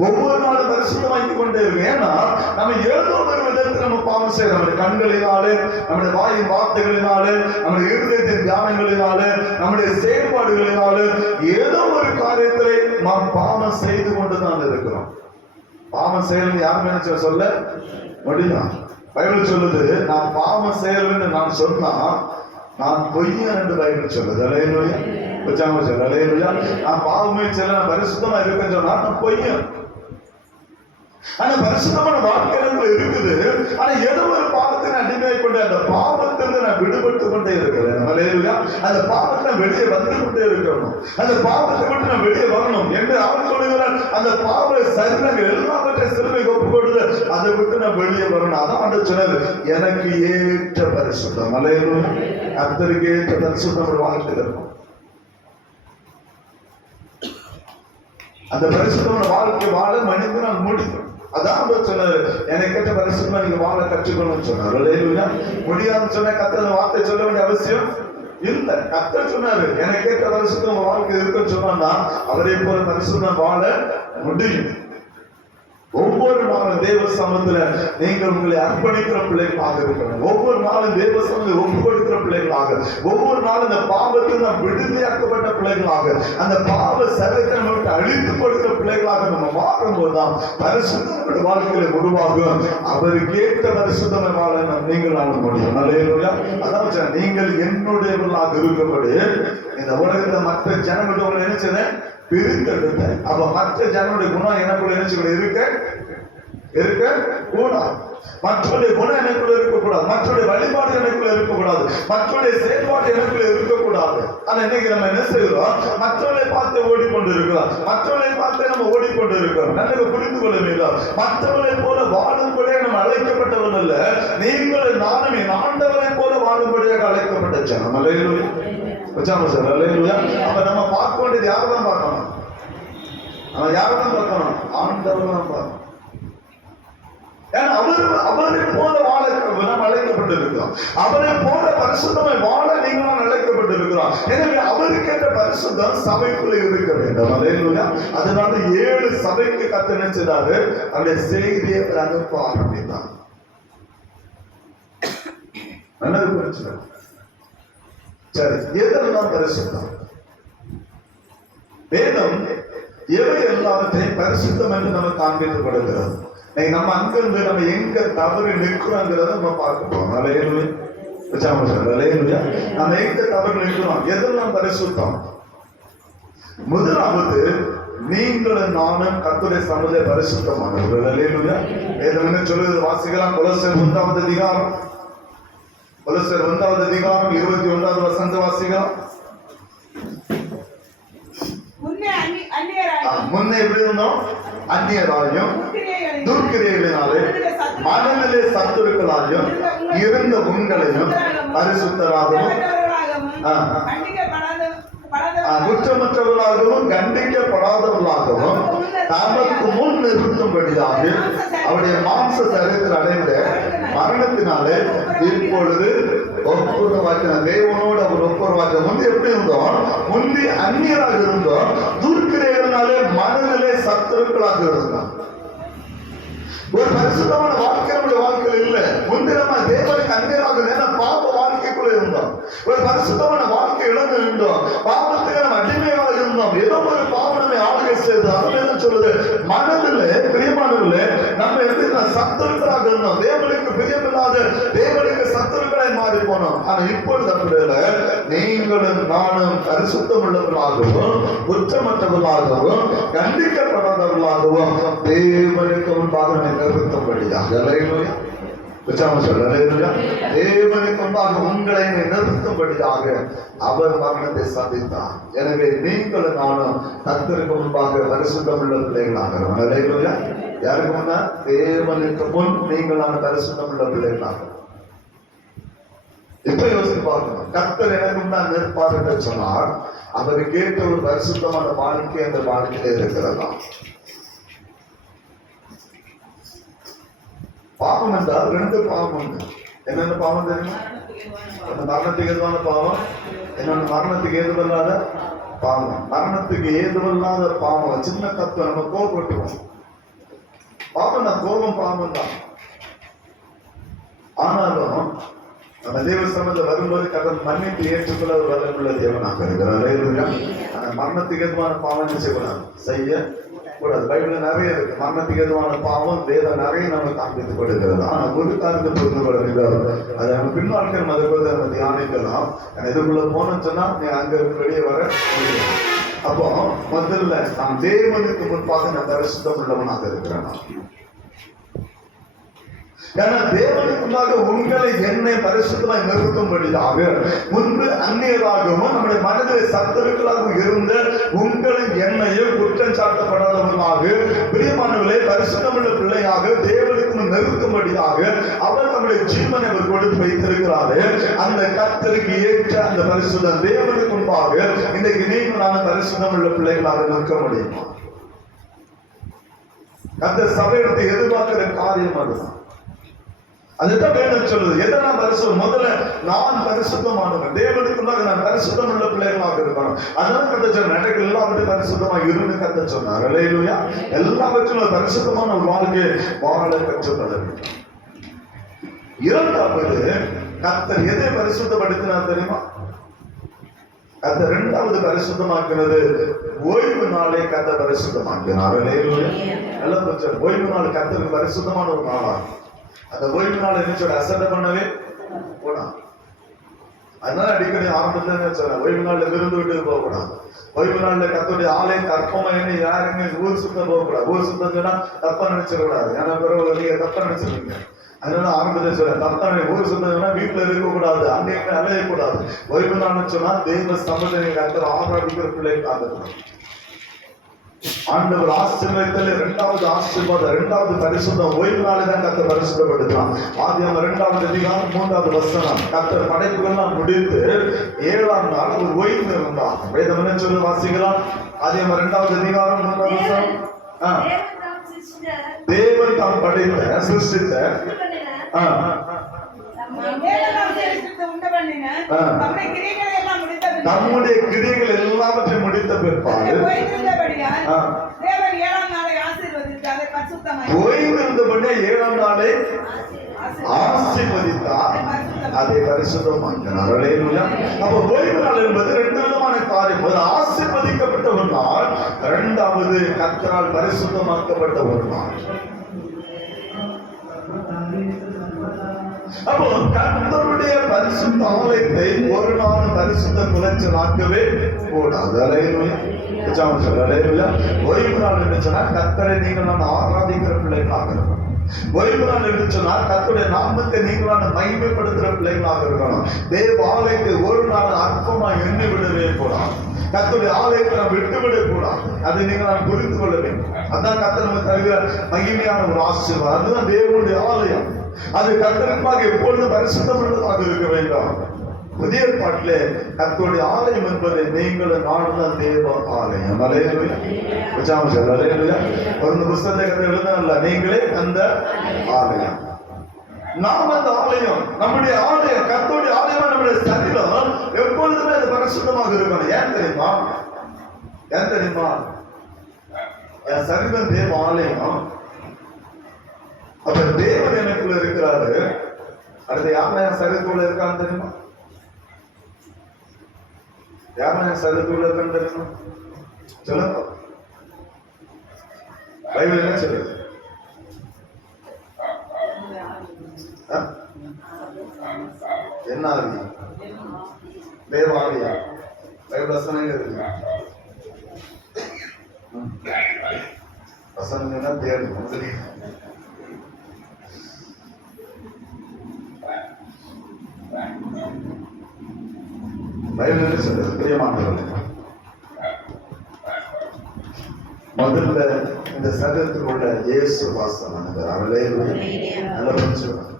ஒவ்வொரு நாளும் பரிசுத்தமாக்கி கொண்டே இருக்கு. ஏன்னா நம்ம ஏதோ ஒரு விதத்தில் நம்ம பாவம் செய்யறோம். நம்முடைய கண்களினாலே, நம்முடைய வாயின் வார்த்தைகளினாலே, நம்முடைய இருதயத்தின் தியானங்களினாலே, நம்முடைய செயல்பாடுகளினாலே ஏதோ ஒரு காரியத்திலே நாம் பாவம் செய்து கொண்டுதான் இருக்கிறோம். பாவம் செய்யறது யாருமே நினைச்ச சொல்ல முடியும். பைபிள் சொல்லுது, நான் பாவம் செய்யறேன்னு நான் சொன்னா நான் பொய்யன் என்று பைபிள் சொல்லுது. அல்லேலூயா. அல்லேலூயா. நான் பாவமே செய்யல, நான் பரிசுத்தமா இருக்கேன்னு சொன்னா நான் பொய்யன். ஆனா பரிசுத்தமான வாழ்க்கையில இருக்குது. ஆனா ஏதோ ஒரு பாவத்தை நான் அடிமையாகி கொண்டே, அந்த பாவத்திலிருந்து நான் விடுபட்டு கொண்டே இருக்கிறேன். அல்லேலூயா. அந்த பாவத்தை வெளியே வந்து கொண்டே இருக்கணும். அந்த பாவத்தை விட்டு நான் வெளியே வரணும் என்று அவர் சொல்லுகிறார். அந்த பாவ சரீரங்கள் எல்லாவற்றையும் சிலுவை ஒப்பு கொடுத்து அதை விட்டு நான் வெளியே வரணும். அதான் ஆண்டவர் சொன்னாரு, எனக்கு ஏற்ற பரிசுத்தம். அல்லேலூயா. கர்த்தருக்கு ஏற்ற பரிசுத்தம் வாழ்க்கையில் இருக்கும். அந்த பரிசுத்தமான வாழ்க்கை வாழ மனிதனால் முடியும். அதான் அவர் சொன்னாரு, எனக்கு கேட்ட பரிசுத்தமா நீங்க வாழ கற்றுக்கணும்னு சொன்னார். அல்லேலூயா. முடியாதுன்னு சொன்ன கர்த்தர் வார்த்தை சொல்ல வேண்டிய அவசியம் இல்ல. கர்த்தர் சொன்னாரு, எனக்கு கேட்ட பரிசுத்தம் வாழ்க்கை இருக்குன்னு சொன்னா அவரை போல பரிசுத்தம் வாழ முடியும். ஒவ்வொரு நாளும் தேவ சமூகத்துல நீங்கள் உங்களை அர்ப்பணிக்கிற பிள்ளைகளாக இருக்கணும். ஒவ்வொரு நாளும் தேவ சமூகத்தில் ஒப்பு கொடுக்கிற பிள்ளைகளாக, ஒவ்வொரு நாளும் இந்த பாவத்தில் நாம் விடுதலையாக்கப்பட்ட பிள்ளைகளாக, அந்த பாவ சரீரத்தை விட்டு அழித்து கொடுக்கிற பிள்ளைகளாக நம்ம மாறும்போதுதான் பரிசுத்தம் வாழ்க்கையில உருவாகும். அவருக்கு ஏற்ற பரிசுத்தமை வாழ நீங்கள் ஆள முடியும். அல்லேலூயா. அதான் நீங்கள் என்னுடையவர்களாக இருக்கப்படி இந்த உலகத்தை மற்ற ஜனங்கள் நினைச்சதை பிரித்தெடுத்த. அப்ப மற்ற ஜனங்களுடைய குணம் எனக்குள்ள நினைச்சுக்கூட இருக்க கூடாது. மற்றவருடைய குணம் எனக்குள்ள இருக்கக்கூடாது. மற்றவருடைய வழிபாடு எனக்குள்ள இருக்கக்கூடாது. மற்றவருடைய செயல்பாடு எனக்குள்ள இருக்கக்கூடாது. ஆனா இன்னைக்கு நம்ம என்ன செய்கிறோம்? மற்றவர்களை பார்த்து ஓடிக்கொண்டு இருக்கிறோம். மற்றவர்களை பார்த்து நம்ம ஓடிக்கொண்டு இருக்கிறோம். நல்ல புரிந்து கொள்ள வேண்டும். மற்றவர்களை போல வாழும்படியாக நம்ம அழைக்கப்பட்டவன் அல்ல. நீங்கள் நானும் என் ஆண்டவரை போல வாழும்படியாக அழைக்கப்பட்ட ஜனம். அல்லேலூயா. அப்ப நம்ம பார்க்க வேண்டியது யாரதான் பார்க்கணும்? நம்ம யாரதான் பார்க்கணும்? ஆண்டவர் தான் பார்க்கணும். ஏன்னா அவரை போல வாழ நாம் அழைக்கப்பட்டிருக்கிறோம். அவரை போல பரிசுத்தமாய் வாழ நீங்களும் அழைக்கப்பட்டிருக்கிறோம். எனவே அவருக்கேற்ற பரிசுத்தம் சபைக்குள்ள இருக்க வேண்டும். அல்லேலூயா. அதனால 7 சபைக்கு கர்த்தர் என்ன செய்தாரு? அவருடைய செய்தியை அனுப்ப ஆரம்பித்தார். நல்லது புரிஞ்சுக்க. சரி, எதெல்லாம் பரிசுத்தம்? வேதம் எவை எல்லாவற்றையும் பரிசுத்தம் என்று நம்ம காண்பித்துக் கொடுக்கிறது. நம்ம அங்கிருந்து நம்ம எங்க தவறு நிற்கிறோங்கிறத நம்ம பார்க்க போறோம். அல்லேலூயா. நம்ம எங்க தவறு நிற்கிறோம், எதெல்லாம் பரிசுத்தம்? முதலாவது, நீங்களும் நானும் கர்த்தருடைய சமூகத்தை பரிசுத்தமானவர்கள். அல்லேலூயா. வேதம் என்ன சொல்லுது? வாசிக்கலாம். கொலோசியர் 1வது அதிகாரம், கொலோசியர் 1வது அதிகாரம் 21வது வசனத்தை வாசிக்கலாம். முன்னே எப்படி இருந்தோம்? அந்நியராயும் துர்க்கிரியைகளினாலே மனநிலை சத்துருக்களாயும் இருந்த உங்களையும் பரிசுத்தராகவும் குற்றமற்றவர்களாகவும் கண்டிக்கப்படாதவர்களாகவும் தமக்கு முன் நிறுத்தும்படியாக அவருடைய மாம்ச சரீரத்தில் அடைந்த மரணத்தினாலே இப்பொழுது ஒப்புரவாக்கின தேவனோடு அவர் ஒப்புரவாக்க. முந்தி எப்படி இருந்தோம்? முந்தி அந்நியராக இருந்தோம், துர்க்கிரியைகளினாலே மனநிலை சத்துருக்களாக இருந்தோம். ஒரு பரிசுத்தமான வாழ்க்கை நம்முடைய வாழ்க்கையில் இல்லை. முந்தி நம்ம தேவனுக்கு அந்நியராக பாவ வாழ்க்கைக்குள்ள இருந்தோம். ஒரு பரிசுத்தமான வாழ்க்கை இழந்து இருந்தோம். பாவத்துக்கு நம்ம அடிமையாக இருந்தோம். ஏதோ ஒரு பாவம் நம்மை ஆளுகை செய்து. அதுல சொல்லுது, மனதிலே பிரியமானவர்களே நம்ம எப்படி சத்துருக்களாக இருந்தோம். தேவனுக்கு பிரியமில்லாத தேவனுக்கு சத்துருக்களை மாறி போனோம். ஆனா இப்பொழுது அப்படியில்ல. நீங்களும் நானும் பரிசுத்தம் உள்ளவர்களாகவும் குற்றமற்றவர்களாகவும் கண்டிக்கப்படாதவர்களாகவும் தேவனுக்கு முன்பாக நிறுத்தும்படியாக தேவனுக்கு முன்பாக உங்களை நிறுத்தும்படியாக அவர் மரணத்தை சந்தித்தார். எனவே நீங்களும் நானும் கர்த்தருக்கு முன்பாக பரிசுத்தம் உள்ள பிள்ளைகளாக. யாருக்கு முன்னா? தேவனுக்கு முன் நீங்கள் நான் பரிசுத்தம் உள்ள பிள்ளைகளாக. இப்ப யோசித்து பார்க்கணும். கர்த்தர் எனக்கு முன்னால் நிற்பார் என்று சொன்னார். அவர் கேட்ட ஒரு பரிசுத்தமான வாழ்க்கை அந்த வாழ்க்கையில இருக்கிறதா? பாவம் என்றால் ரெண்டு பாவம் உண்டு. என்னென்ன பாவம் தெரியுமா? மரணத்துக்கு ஏதுவான பாவம், என்னென்ன மரணத்துக்கு ஏதுவல்லாத பாவம். மரணத்துக்கு ஏதுவல்லாத பாவம் சின்ன தத்துவம். நம்ம கோபப்பட்டுவோம். பாவம் தான், கோபம் பாவம் தான். ஆனாலும் நம்ம தேவ சமூகத்தில் வரும்போது கடன் மன்னித்து ஏற்றுக்கொள்ள ஒரு வல்லமுள்ள தேவனாக இருக்கிறார். ஆனா மரணத்துக்கு எதுவான பாவம் செய்யக்கூடாது, செய்ய கூடாது. பைபிள்ல நிறைய இருக்கு. மரணத்துக்கு எதுவான பாவம் வேதம் நிறைய நம்ம காண்பித்துக் கொடுக்கிறது. ஆனா ஒரு காலத்தை புரிந்து கொள்ள வேண்டும். அதை நம்ம பின்வாழ்க்கை மதப்பதை நம்ம தியானிக்கலாம். இதுக்குள்ள போனோம்னு சொன்னா நீ அங்க வெளியே வர முடியும். அப்போ முதல்ல நான் தேவனுக்கு முன்பாக நான் பரிசுத்தம் உள்ளவனாக இருக்கிறேன். ஏன்னா தேவனுக்குள்ளாக உங்களை என்னை பரிசுத்தமாய் நிறுத்தும்படியாக முன்பு அந்நியராகவும் நம்முடைய மனதில் சத்துருக்களாகவும் இருந்த உங்களை என்னையும் குற்றம் சாட்டப்படாதவர்களாக பிரியமானவர்களே பரிசுத்தமுள்ள பிள்ளையாக தேவனுக்கு நிறுத்தும்படியாக அவர் நம்முடைய ஜீவனை அவர் கொடுத்து வைத்திருக்கிறாரு. அந்த கர்த்தருக்கு ஏற்ற அந்த பரிசுத்தம் தேவனுக்கு முன்பாக இன்றைக்கு நீங்கள் நான் பரிசுத்தமுள்ள பிள்ளைகளாக நிற்க முடியுமா? அந்த சபையிடத்தை எதிர்பார்க்கிற காரியம் அதுதான். அதுதான் வேணும் சொல்லுது. எதெல்லாம் பரிசுத்தம்? முதல்ல நான் பரிசுத்தமானவன், தேவனுக்குள்ளாக நான் பரிசுத்தம் உள்ள பிள்ளைகளாக இருக்கணும். அதனால கத்த சொன்ன எனக்கு எல்லாவற்றையும் பரிசுத்தமா இருந்து கத்த சொன்னார். அல்லேலூயா. எல்லாவற்றிலும் பரிசுத்தமான ஒரு வாழ்க்கையை வாழ கற்றுக்கொள்ள வேண்டும். இரண்டாவது கர்த்தர் எதை பரிசுத்தப்படுத்தினார் தெரியுமா? கர்த்தர் இரண்டாவது பரிசுத்தமாக்குறது ஓய்வு நாளை கர்த்தர் பரிசுத்தமாக்கினார். அல்லேலூயா. நல்லா புரிஞ்சு. ஓய்வு நாள் கர்த்தருக்கு பரிசுத்தமான ஒரு நாளாகும். அந்த ஓய்வு நாள் என்ன சொல்ற அசட்டை பண்ணவே போனா. அதனால அடிக்கடி ஆரம்பத்துல சொல்றேன், ஓய்வு நாள்ல விருந்து விட்டு போக கூடாது. ஓய்வு நாள்ல கர்த்தருடைய ஆலயம் கற்பமா என்ன யாருமே ஊர் சுத்த போக கூடாது. ஊர் சுத்தம் சொன்னா தப்பா நினைச்சிடக்கூடாது. ஏன்னா பிறகு நீங்க தப்பா நினைச்சிருக்கீங்க. அதனால ஆரம்பத்துல சொல்றேன், தப்பா ஊர் சுத்தம்னா வீட்டுல இருக்கக்கூடாது, அன்னைக்கு அலையக்கூடாது. ஓய்வு நாள்னு சொன்னா தெய்வ சம்பந்தனை கர்த்தர் ஆராதிக்கிற பிள்ளைகள் ஆகணும். ஆண்டவர் ஆசீர்வாதத்தில் இரண்டாவது ஆசீர்வாதம், இரண்டாவது பரிசுத்தம் ஓய்வு நாளை தான் கர்த்தர் பரிசுத்தப்படுத்தலாம். ஆதியாகமம் 2வது அதிகாரம் 3வது வசனம். கர்த்தர் படைப்புகள்லாம் முடித்து 7ஆம் நாள் ஒரு ஓய்வு இருந்தார். வேதம் என்ன சொல்லி வாசிக்கலாம்? ஆதியாகமம் 2வது அதிகாரம் 3வது வசனம். தேவன் தாம் படைத்த சிருஷ்டித்த நம்முடைய கிரியைகள் எல்லாவற்றையும் முடித்த பிற்பாடு ஓய்வு இருந்தபடியே 7ஆம் நாளை ஆசீர்வதித்தார், அதை பரிசுத்தமாக்கினார். அல்லேலூயா. அப்ப ஓய்வு நாள் என்பது ரெண்டு விதமான காரியம். ஒரு ஆசீர்வதிக்கப்பட்ட ஒரு நாள், இரண்டாவது கர்த்தரால் பரிசுத்தமாக்கப்பட்ட ஒரு நாள். அப்போ கர்த்தருடைய பரிசுத்த ஆலயத்தை ஒரு நாள் பரிசுத்த குலைச்சலாக்கவே கூடாது. அல்லேலூயா. ஓய்வு நாள் என்று சொன்னா கர்த்தரை நீங்கள் நான் ஆராதிக்கிற பிள்ளைகளாக இருக்கணும். ஓய்வு நாள் என்று சொன்னால் கர்த்தருடைய நாமத்தை நீங்களான மகிமைப்படுத்துகிற பிள்ளைகளாக இருக்கணும். தேவ ஆலயத்தை ஒரு நாள் அற்பமா எண்ணி விடவே கூடாது. கர்த்தருடைய ஆலயத்தை நாம் விட்டுவிடக் கூடாது. அதை நீங்கள் நாம் புரிந்து கொள்ள வேண்டும். அதான் கர்த்தர் நமக்கு தருகிற மகிமையான ஒரு ஆசீர்வாதம். அதுதான் தேவனுடைய ஆலயம். அது கர்த்தருக்காக எப்பொழுதும் பரிசுத்தமுள்ளதாக இருக்க வேண்டும். புதிய பாட்டிலே கர்த்தருடைய ஆலயம் என்பதை நீங்களும் நானும் தேவ ஆலயம். அல்லேலூயா. அல்லேலூயா. ஒரு புத்தகத்தை எழுதல, நீங்களே அந்த ஆலயம். நாம் அந்த ஆலயம், நம்முடைய ஆலயம், கர்த்தருடைய ஆலயம். நம்முடைய சரீரம் எப்பொழுதுமே அது பரிசுத்தமாக இருக்கணும். ஏன் தெரியுமா? ஏன் தெரியுமா? என் சரீரம் தேவ ஆலயம். அப்ப தேவன் எனக்குள்ள இருக்கிறாரு. அடுத்த யாருன்னா என் சரீரத்துக்குள்ள இருக்கான்னு தெரியுமா? யாருன்னா என் சரீரத்துக்குள்ள இருக்கான்னு தெரியுமா? சொல்லுங்க. பைபிள் என்ன சொல்லுது? என்ன ஆவி? தேவாவியா? பைபிள் வசனம் இருக்கு. வசனம்னா தேடும். பைபிள் என்ன சொல்றது? பிரியமானவர்களே, முதல்ல இந்த சரீரத்துக்குள்ள இயேசு வாசம் அவளே நல்ல புரிஞ்சுக்கணும்.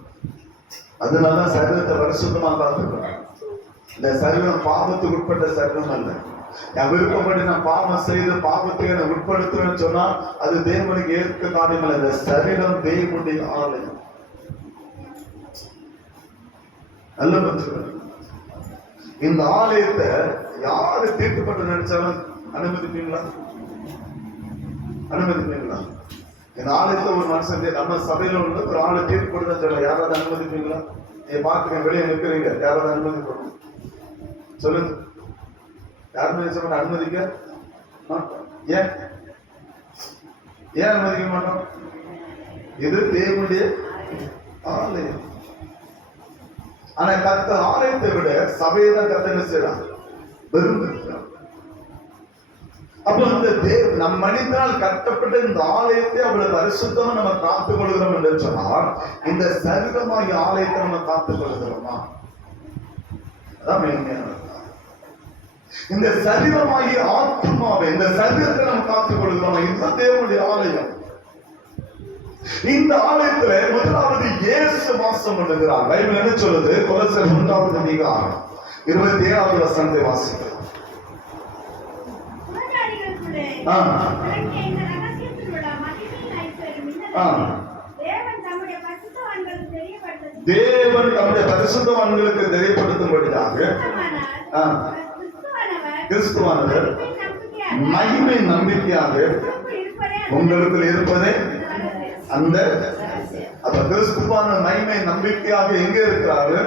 அதனால சரீரத்தை பரிசுத்தமா பார்த்துக்கணும். இந்த சரீரம் பாவத்துக்கு உட்பட்ட சரீரம் அல்ல. என் விருப்பப்படி நான் பாவம் செய்து பாவத்துக்கு என்னை உட்படுத்துவேன்னு சொன்னா அது தேவனுக்கு ஏற்க காரியம் அல்ல. இந்த சரீரம் தேவனுடைய ஆலயம். நல்ல புரிஞ்சுக்கணும். இந்த ஆலயத்தை யாரு தீர்க்கப்பட்டு நினைச்சாலும் அனுமதிப்பீங்களா? அனுமதிப்பீங்களா? இந்த ஆலயத்தை ஒரு மனுஷன் நம்ம சபையில உள்ள ஒரு ஆளை தீர்க்கப்படுதான் சொல்ல யாராவது அனுமதிப்பீங்களா? நீங்க பாத்துக்க, வெளியே நிற்கிறீங்க, யாராவது அனுமதிப்படும் சொல்லுங்க. யாருமே சொல்ல அனுமதிக்க மாட்டோம். ஏன் ஏன் அனுமதிக்க மாட்டோம்? இது தேவனுடைய ஆலயம். ஆனா கர்த்தர் ஆலயத்தை விட சபையை தான் கர்த்தர் என்ன செய்யறாங்க? விரும்புகிறார். அப்ப இந்த நம் மனிதனால் கட்டப்பட்ட இந்த ஆலயத்தை அவ்வளவு பரிசுத்தமா நம்ம காத்துக் கொள்கிறோம் என்று சொன்னால் இந்த சரீரமாகிய ஆலயத்தை நம்ம காத்துக் கொள்கிறோமா? அதான் மெயினான. இந்த சரீரமாகிய ஆத்மாவை, இந்த சரீரத்தை நம்ம காத்துக் கொள்கிறோமா? இதுதான் தேவனுடைய ஆலயம். இந்த ஆலயத்துல முதலாவது இயேசு வாசம் பண்ணுகிறார். பைபிள் என்ன சொல்லுது? கொலோசியர் 1வது அதிகாரம் 27வது வசனத்தை வாசிக்கிறோம். தேவன் தம்முடைய பரிசுத்தவான்களுக்கு தெரியப்படுத்தும்படியாக கிறிஸ்துவானவர் மகிமை நம்பிக்கையாக உங்களுக்கு இருப்பதே அந்த கிறிஸ்துவான மகிமை நம்பிக்கையாக எங்க இருக்கிறாரு?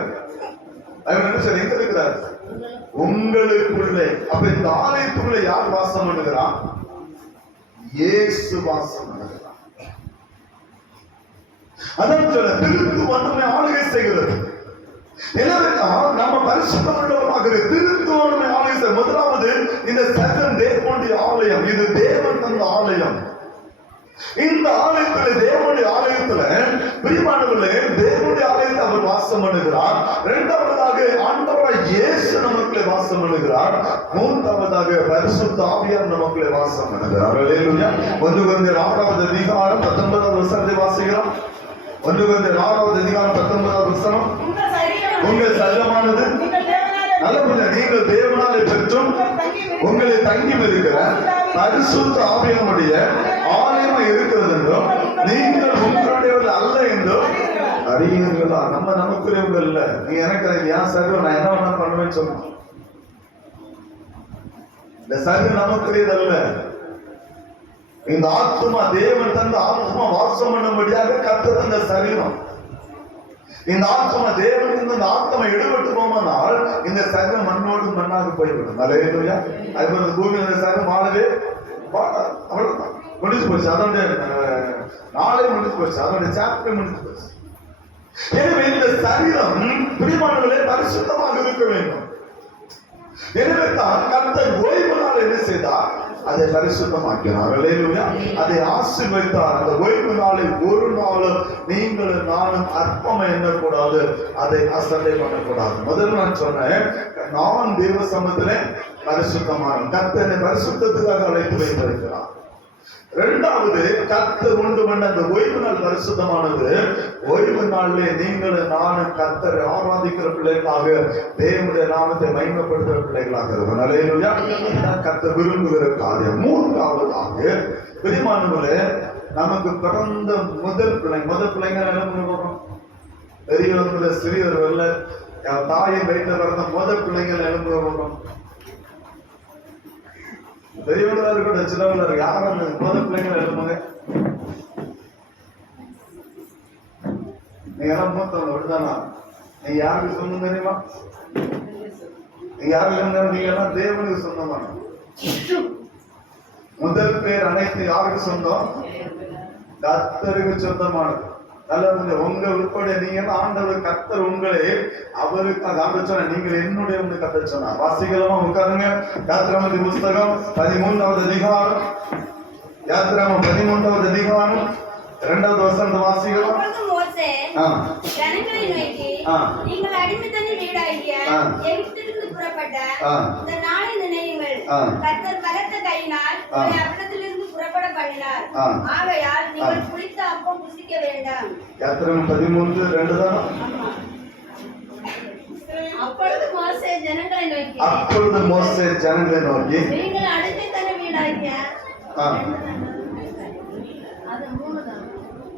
எங்க இருக்கிறாரு? உங்களுக்குள்ளே. அப்ப இந்த ஆலயத்துக்குள்ள யார் வாசம் பண்ணுகிறான்? இயேசு வாசம் பண்ணுகிறான். அதான் சொல்ல திருத்துவம் நம்மை ஆளுகை செய்கிறது. எனவேதான் நம்ம பரிசுத்தம் உள்ளவராக திருத்துவம் நம்மை ஆளுகை செய்ய. முதலாவது இந்த சகன் தேவனுடைய ஆலயம். இது தேவன் தந்த ஆலயம். இந்த ஆலயத்துல தேவனுடைய ஆலயத்துல பிரியமானவர்களே, தேவனுடைய ஆலயத்தில் அவர் வாசம் பண்ணுகிறார். இரண்டாவதாக ஆண்டவராய் இயேசு நமக்குள்ளே வாசம் பண்ணுகிறார். மூன்றாவதாக பரிசுத்த ஆவியார் நமக்குள்ளே வாசம் பண்ணுகிறார். அல்லேலூயா. 1 கொரிந்தியர் 6வது அதிகாரம் 19வது வசனத்தை வாசிக்கிறோம். 1 கொரிந்தியர் 6வது அதிகாரம் 19வது வசனம். உங்கள் சரீரமானது நல்ல நீங்கள் தேவனாலே பெற்றும் உங்களை தங்கி இருக்கிற பரிசுத்த ஆவியானுடைய ஆலயமா இருக்கிறது என்றும் நீங்கள் உங்களுடையவர்கள் அல்ல என்றும் அறியீர்களா? நம்ம நமக்குரியவர்கள் இல்ல. நீ எனக்கு என் சரீரம் நான் என்ன வேணா பண்ணுவேன்னு சொன்னோம். இந்த சரீரம் நமக்குரியது அல்ல. இந்த ஆத்மா தேவன் தந்த ஆத்மா வாசம் பண்ணும்படியாக கர்த்தர் தந்த சரீரம். இந்த ஆத்மா தேவன் இந்த ஆத்மா எடுபட்டு போமானால் இந்த சரீரம் மண்ணோடு மண்ணாக போய்விடும். அல்லேலூயா. அதுபோல பூமியில சரீரம் வாழவே அவ்வளவுதான், முடிஞ்சு போச்சு. அதோட நாளே முடிஞ்சு போச்சு. அதோட சாப்டர் முடிஞ்சு போச்சு. எனவே இந்த சரீரம் பிரியமானவர்களே பரிசுத்தமாக இருக்க வேண்டும். எனவே தான் கர்த்தர் ஓய்வு நாள் என்ன செய்தார்? அதை பரிசுத்தமாக்கினார். அல்லேலூயா. அதை ஆசீர்வதித்தார். அந்த ஓய்வு நாளை ஒரு நாளும் நீங்களும் நானும் அற்பமா எண்ணக்கூடாது, அதை அசட்டை பண்ணக்கூடாது. முதல்ல நான் சொன்னேன், நான் தேவ சமூகத்திலே பரிசுத்தமான கர்த்தனை பரிசுத்தத்துக்காக அழைத்து வைத்திருக்கிறார். இரண்டாவது, கர்த்தர் உண்டு பண்ண அந்த ஓய்வு நாள் பரிசுத்தமானது. ஓய்வு நாளிலே நீங்களும் நானும் கர்த்தரை ஆராதிக்கிற பிள்ளைகளாக, தேவனுடைய நாமத்தை மகிமைப்படுத்துகிற பிள்ளைகளாக இருக்கும். அல்லேலூயா. கர்த்தர் விரும்புகிற காரியம். மூன்றாவதாக, பிரியமானவர்களே, நமக்கு பிறந்த முதல் பிள்ளைங்க என்ன பண்ணுவோம்? பெரியவர்கள சிறியவர்கள தாயை வயிற்றுல பிறந்த முதல் பிள்ளைங்கள் எழும்புவோம். பெரியவர்களா இருக்கட்டும், சின்னவர்களா இருக்கு, யாரும் முதல் பிள்ளைங்களை எழுப்புங்க. நீங்க எல்லாம் மூத்தவங்க விடுதானா? நீங்க யாருக்கு சொந்தம் தெரியுமா? நீங்க யாருக்கு சொந்தம்? நீங்க எல்லாம் தேவனுக்கு சொந்தமான. முதல் பேர் அனைத்து யாருக்கு சொந்தம்? கர்த்தருக்கு சொந்தமானது. உங்க உட்பட நீங்க ஆண்டவர் கர்த்தர் உங்களே அவருக்கு சொன்ன, நீங்கள் என்னுடைய கர்த்தர் சொன்னார். வாசிகளமா உட்காருங்க. யாத்திராம புஸ்தகம் 13வது அதிகாரம், யாத்திராம 13வது அதிகாரம் 2வது வசனம் வாசிகளா. நீங்கள் அடிமைத்தன வீடாகிய எகிப்திலிருந்து புறப்பட்ட இந்த நாளை நினைவுங்கள். கர்த்தர் பலத்த கையினால் அப்படத்திலிருந்து புறப்பட பண்ணினார். ஆகையால் நீங்கள் புளித்த அப்பம் புசிக்க வேண்டாம். யாத்திராம 13:2 தான். அப்பொழுது மோசே ஜனங்களை நோக்கி நீங்கள் அடிமைத்தன வீடாகிய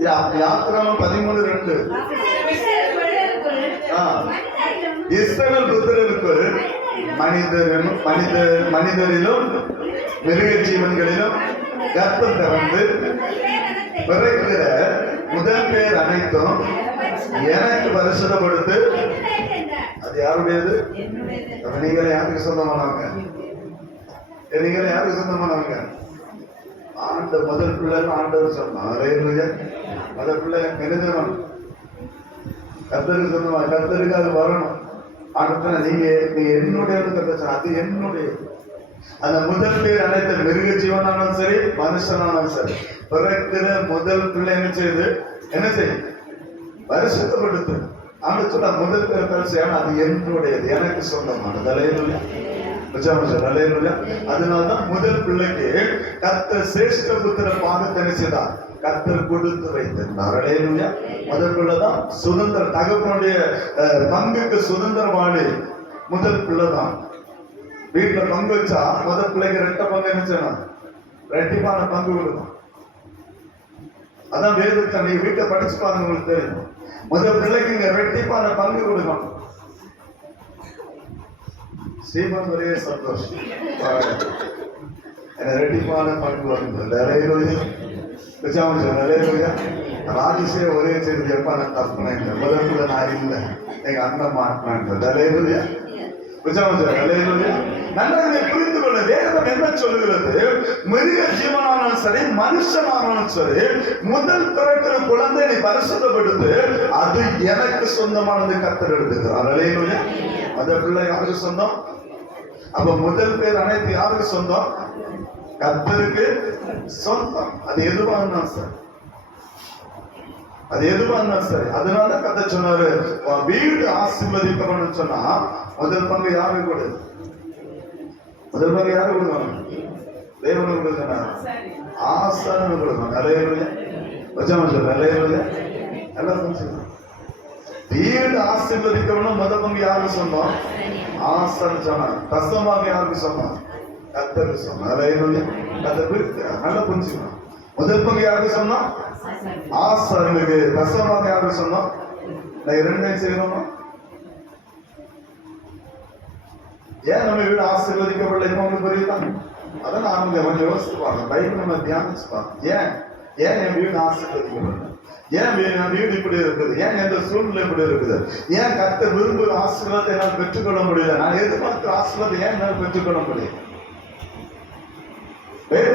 யாத்திராம 13:2 இஸ்ரவேல் புத்திரருக்குள் மனிதரிலும் மிருக ஜீவன்களிலும் கர்ப்பம் திறந்து பிறக்கிற முதல் பேர் அனைத்தும் எனக்கு பரிசுத்தப்படுத்து. அது யாருடையது? நீங்களே யாருக்கு சொந்தமானவங்க? நீங்களே யாருக்கு சொந்தமானவங்க? ஆண்ட முதல் பிள்ளை ஆண்டவர் சொன்னார். முதல் பிள்ளை எழுதணும், கர்த்தருக்கு சொந்தமா, கர்த்தருக்கு அது வரணும். அடுத்த நீங்க என்னுடைய கர்த்தர், அது என்னுடைய. அந்த முதல் பேர் அனைத்து மிருக ஜீவனாலும் சரி, மனுஷனாலும் சரி, பிறக்கிற முதல் பிள்ளை என்ன செய்யுது? என்ன செய்யும்? பரிசுத்தப்படுத்து. ஆனா சொன்னா முதல் பேர் பரிசு, அது என்னுடையது, எனக்கு சொந்தமானது. அல்லேலூயா. அதனால்தான் முதல் பிள்ளைக்கு கர்த்தர் சிரேஷ்ட புத்திர பாகத்தை நினைச்சதார், கர்த்தர் கொடுத்து வைத்திருந்தார். அல்லேலூயா. முதல் பிள்ளைதான் சுதந்திர, தகப்பனுடைய பங்குக்கு சுதந்திரவாளி முதல் பிள்ளைதான். வீட்டுல பங்கு வச்சா முதல் பிள்ளைக்கு 2 பங்கு நினைச்சா ரெட்டிப்பான பங்கு கொடுக்கும். அதான் வேதத்தை நீ வீட்டை படிச்சு பாருங்க, உங்களுக்கு தெரியும். முதல் பிள்ளைக்கு இங்க ரெட்டிப்பான பங்கு கொடுக்கும். ஸ்ரீமன் ஒரே சந்தோஷம், ரெட்டிப்பான பங்கு வருது. ராஜேஷே ஒரே செய்தி எப்ப நான் தப்புனேன், முதல் பிள்ளை நான் இல்லை, எங்க அண்ணன் மாட்டினான். நல்லதை புரிந்து கொள்ள வேதம் என்ன சொல்லுகிறது? மிருக ஜீவனானாலும் சரி, மனுஷனானாலும் சரி, முதல் பிறக்கிற குழந்தை நீ பரிசுத்தப்படுத்து, அது எனக்கு சொந்தமானது கர்த்தர் எடுத்துக்கிறார். அல்லேலூயா. அந்த பிள்ளை யாருக்கு சொந்தம்? அப்ப முதல் பேர் அனைத்து யாருக்கு சொந்தம்? கர்த்தருக்கு சொந்தம். அது எதுவா இருந்தாலும் சரி, அது எதுவா இருந்தாலும் சரி. அதனால கதை சொன்னாரு, வீடு ஆசீர்வதிக்கப்படும் சொன்னா முதல் பங்கு யாருக்கு கொடு? முதல் பங்கு யாரு கொடுக்கணும்? தேவனுக்கு கொடுக்கணும், ஆசாரனுக்கு கொடுக்கணும். அல்லேலூயா. அல்லேலூயா. எல்லாம் சொல்லுங்க. வீடு ஆசீர்வதிக்கப்படும் முதல் பங்கு யாருக்கு சொன்னோம்? ஆசாரன் சொன்னார். தசமாக யாருக்கு சொன்னோம்? கர்த்தருக்கு சொன்னோம். அல்லேலூயா. அதை நல்லா புரிஞ்சுக்கணும். முதல் பங்கு யாருக்கு சொன்னோம்? ஆசாரனுக்கு. தசமாக யாருக்கு சொன்னோம்? இரண்டையும் செய்யணுமா? ஏன் நம்ம வீடு ஆசீர்வதிக்கப்படல? உங்களுக்கு புரியுதா? அதான் நாம கொஞ்சம் யோசிச்சு பாருங்க, பைபிள் நம்ம தியானிச்சு பாருங்க. ஏன் என் வீடு ஆசீர்வதிக்கப்படல? ஏன் என் வீடு இப்படி இருக்குது? ஏன் எந்த சூழ்நிலை இப்படி இருக்குது? ஏன் கர்த்தர் விரும்புகிற ஆசீர்வாதத்தை என்னால் பெற்றுக்கொள்ள முடியல? நான் எதிர்பார்க்கிற ஆசீர்வாதத்தை ஏன் என்னால் பெற்றுக்கொள்ள முடியும்? வேறு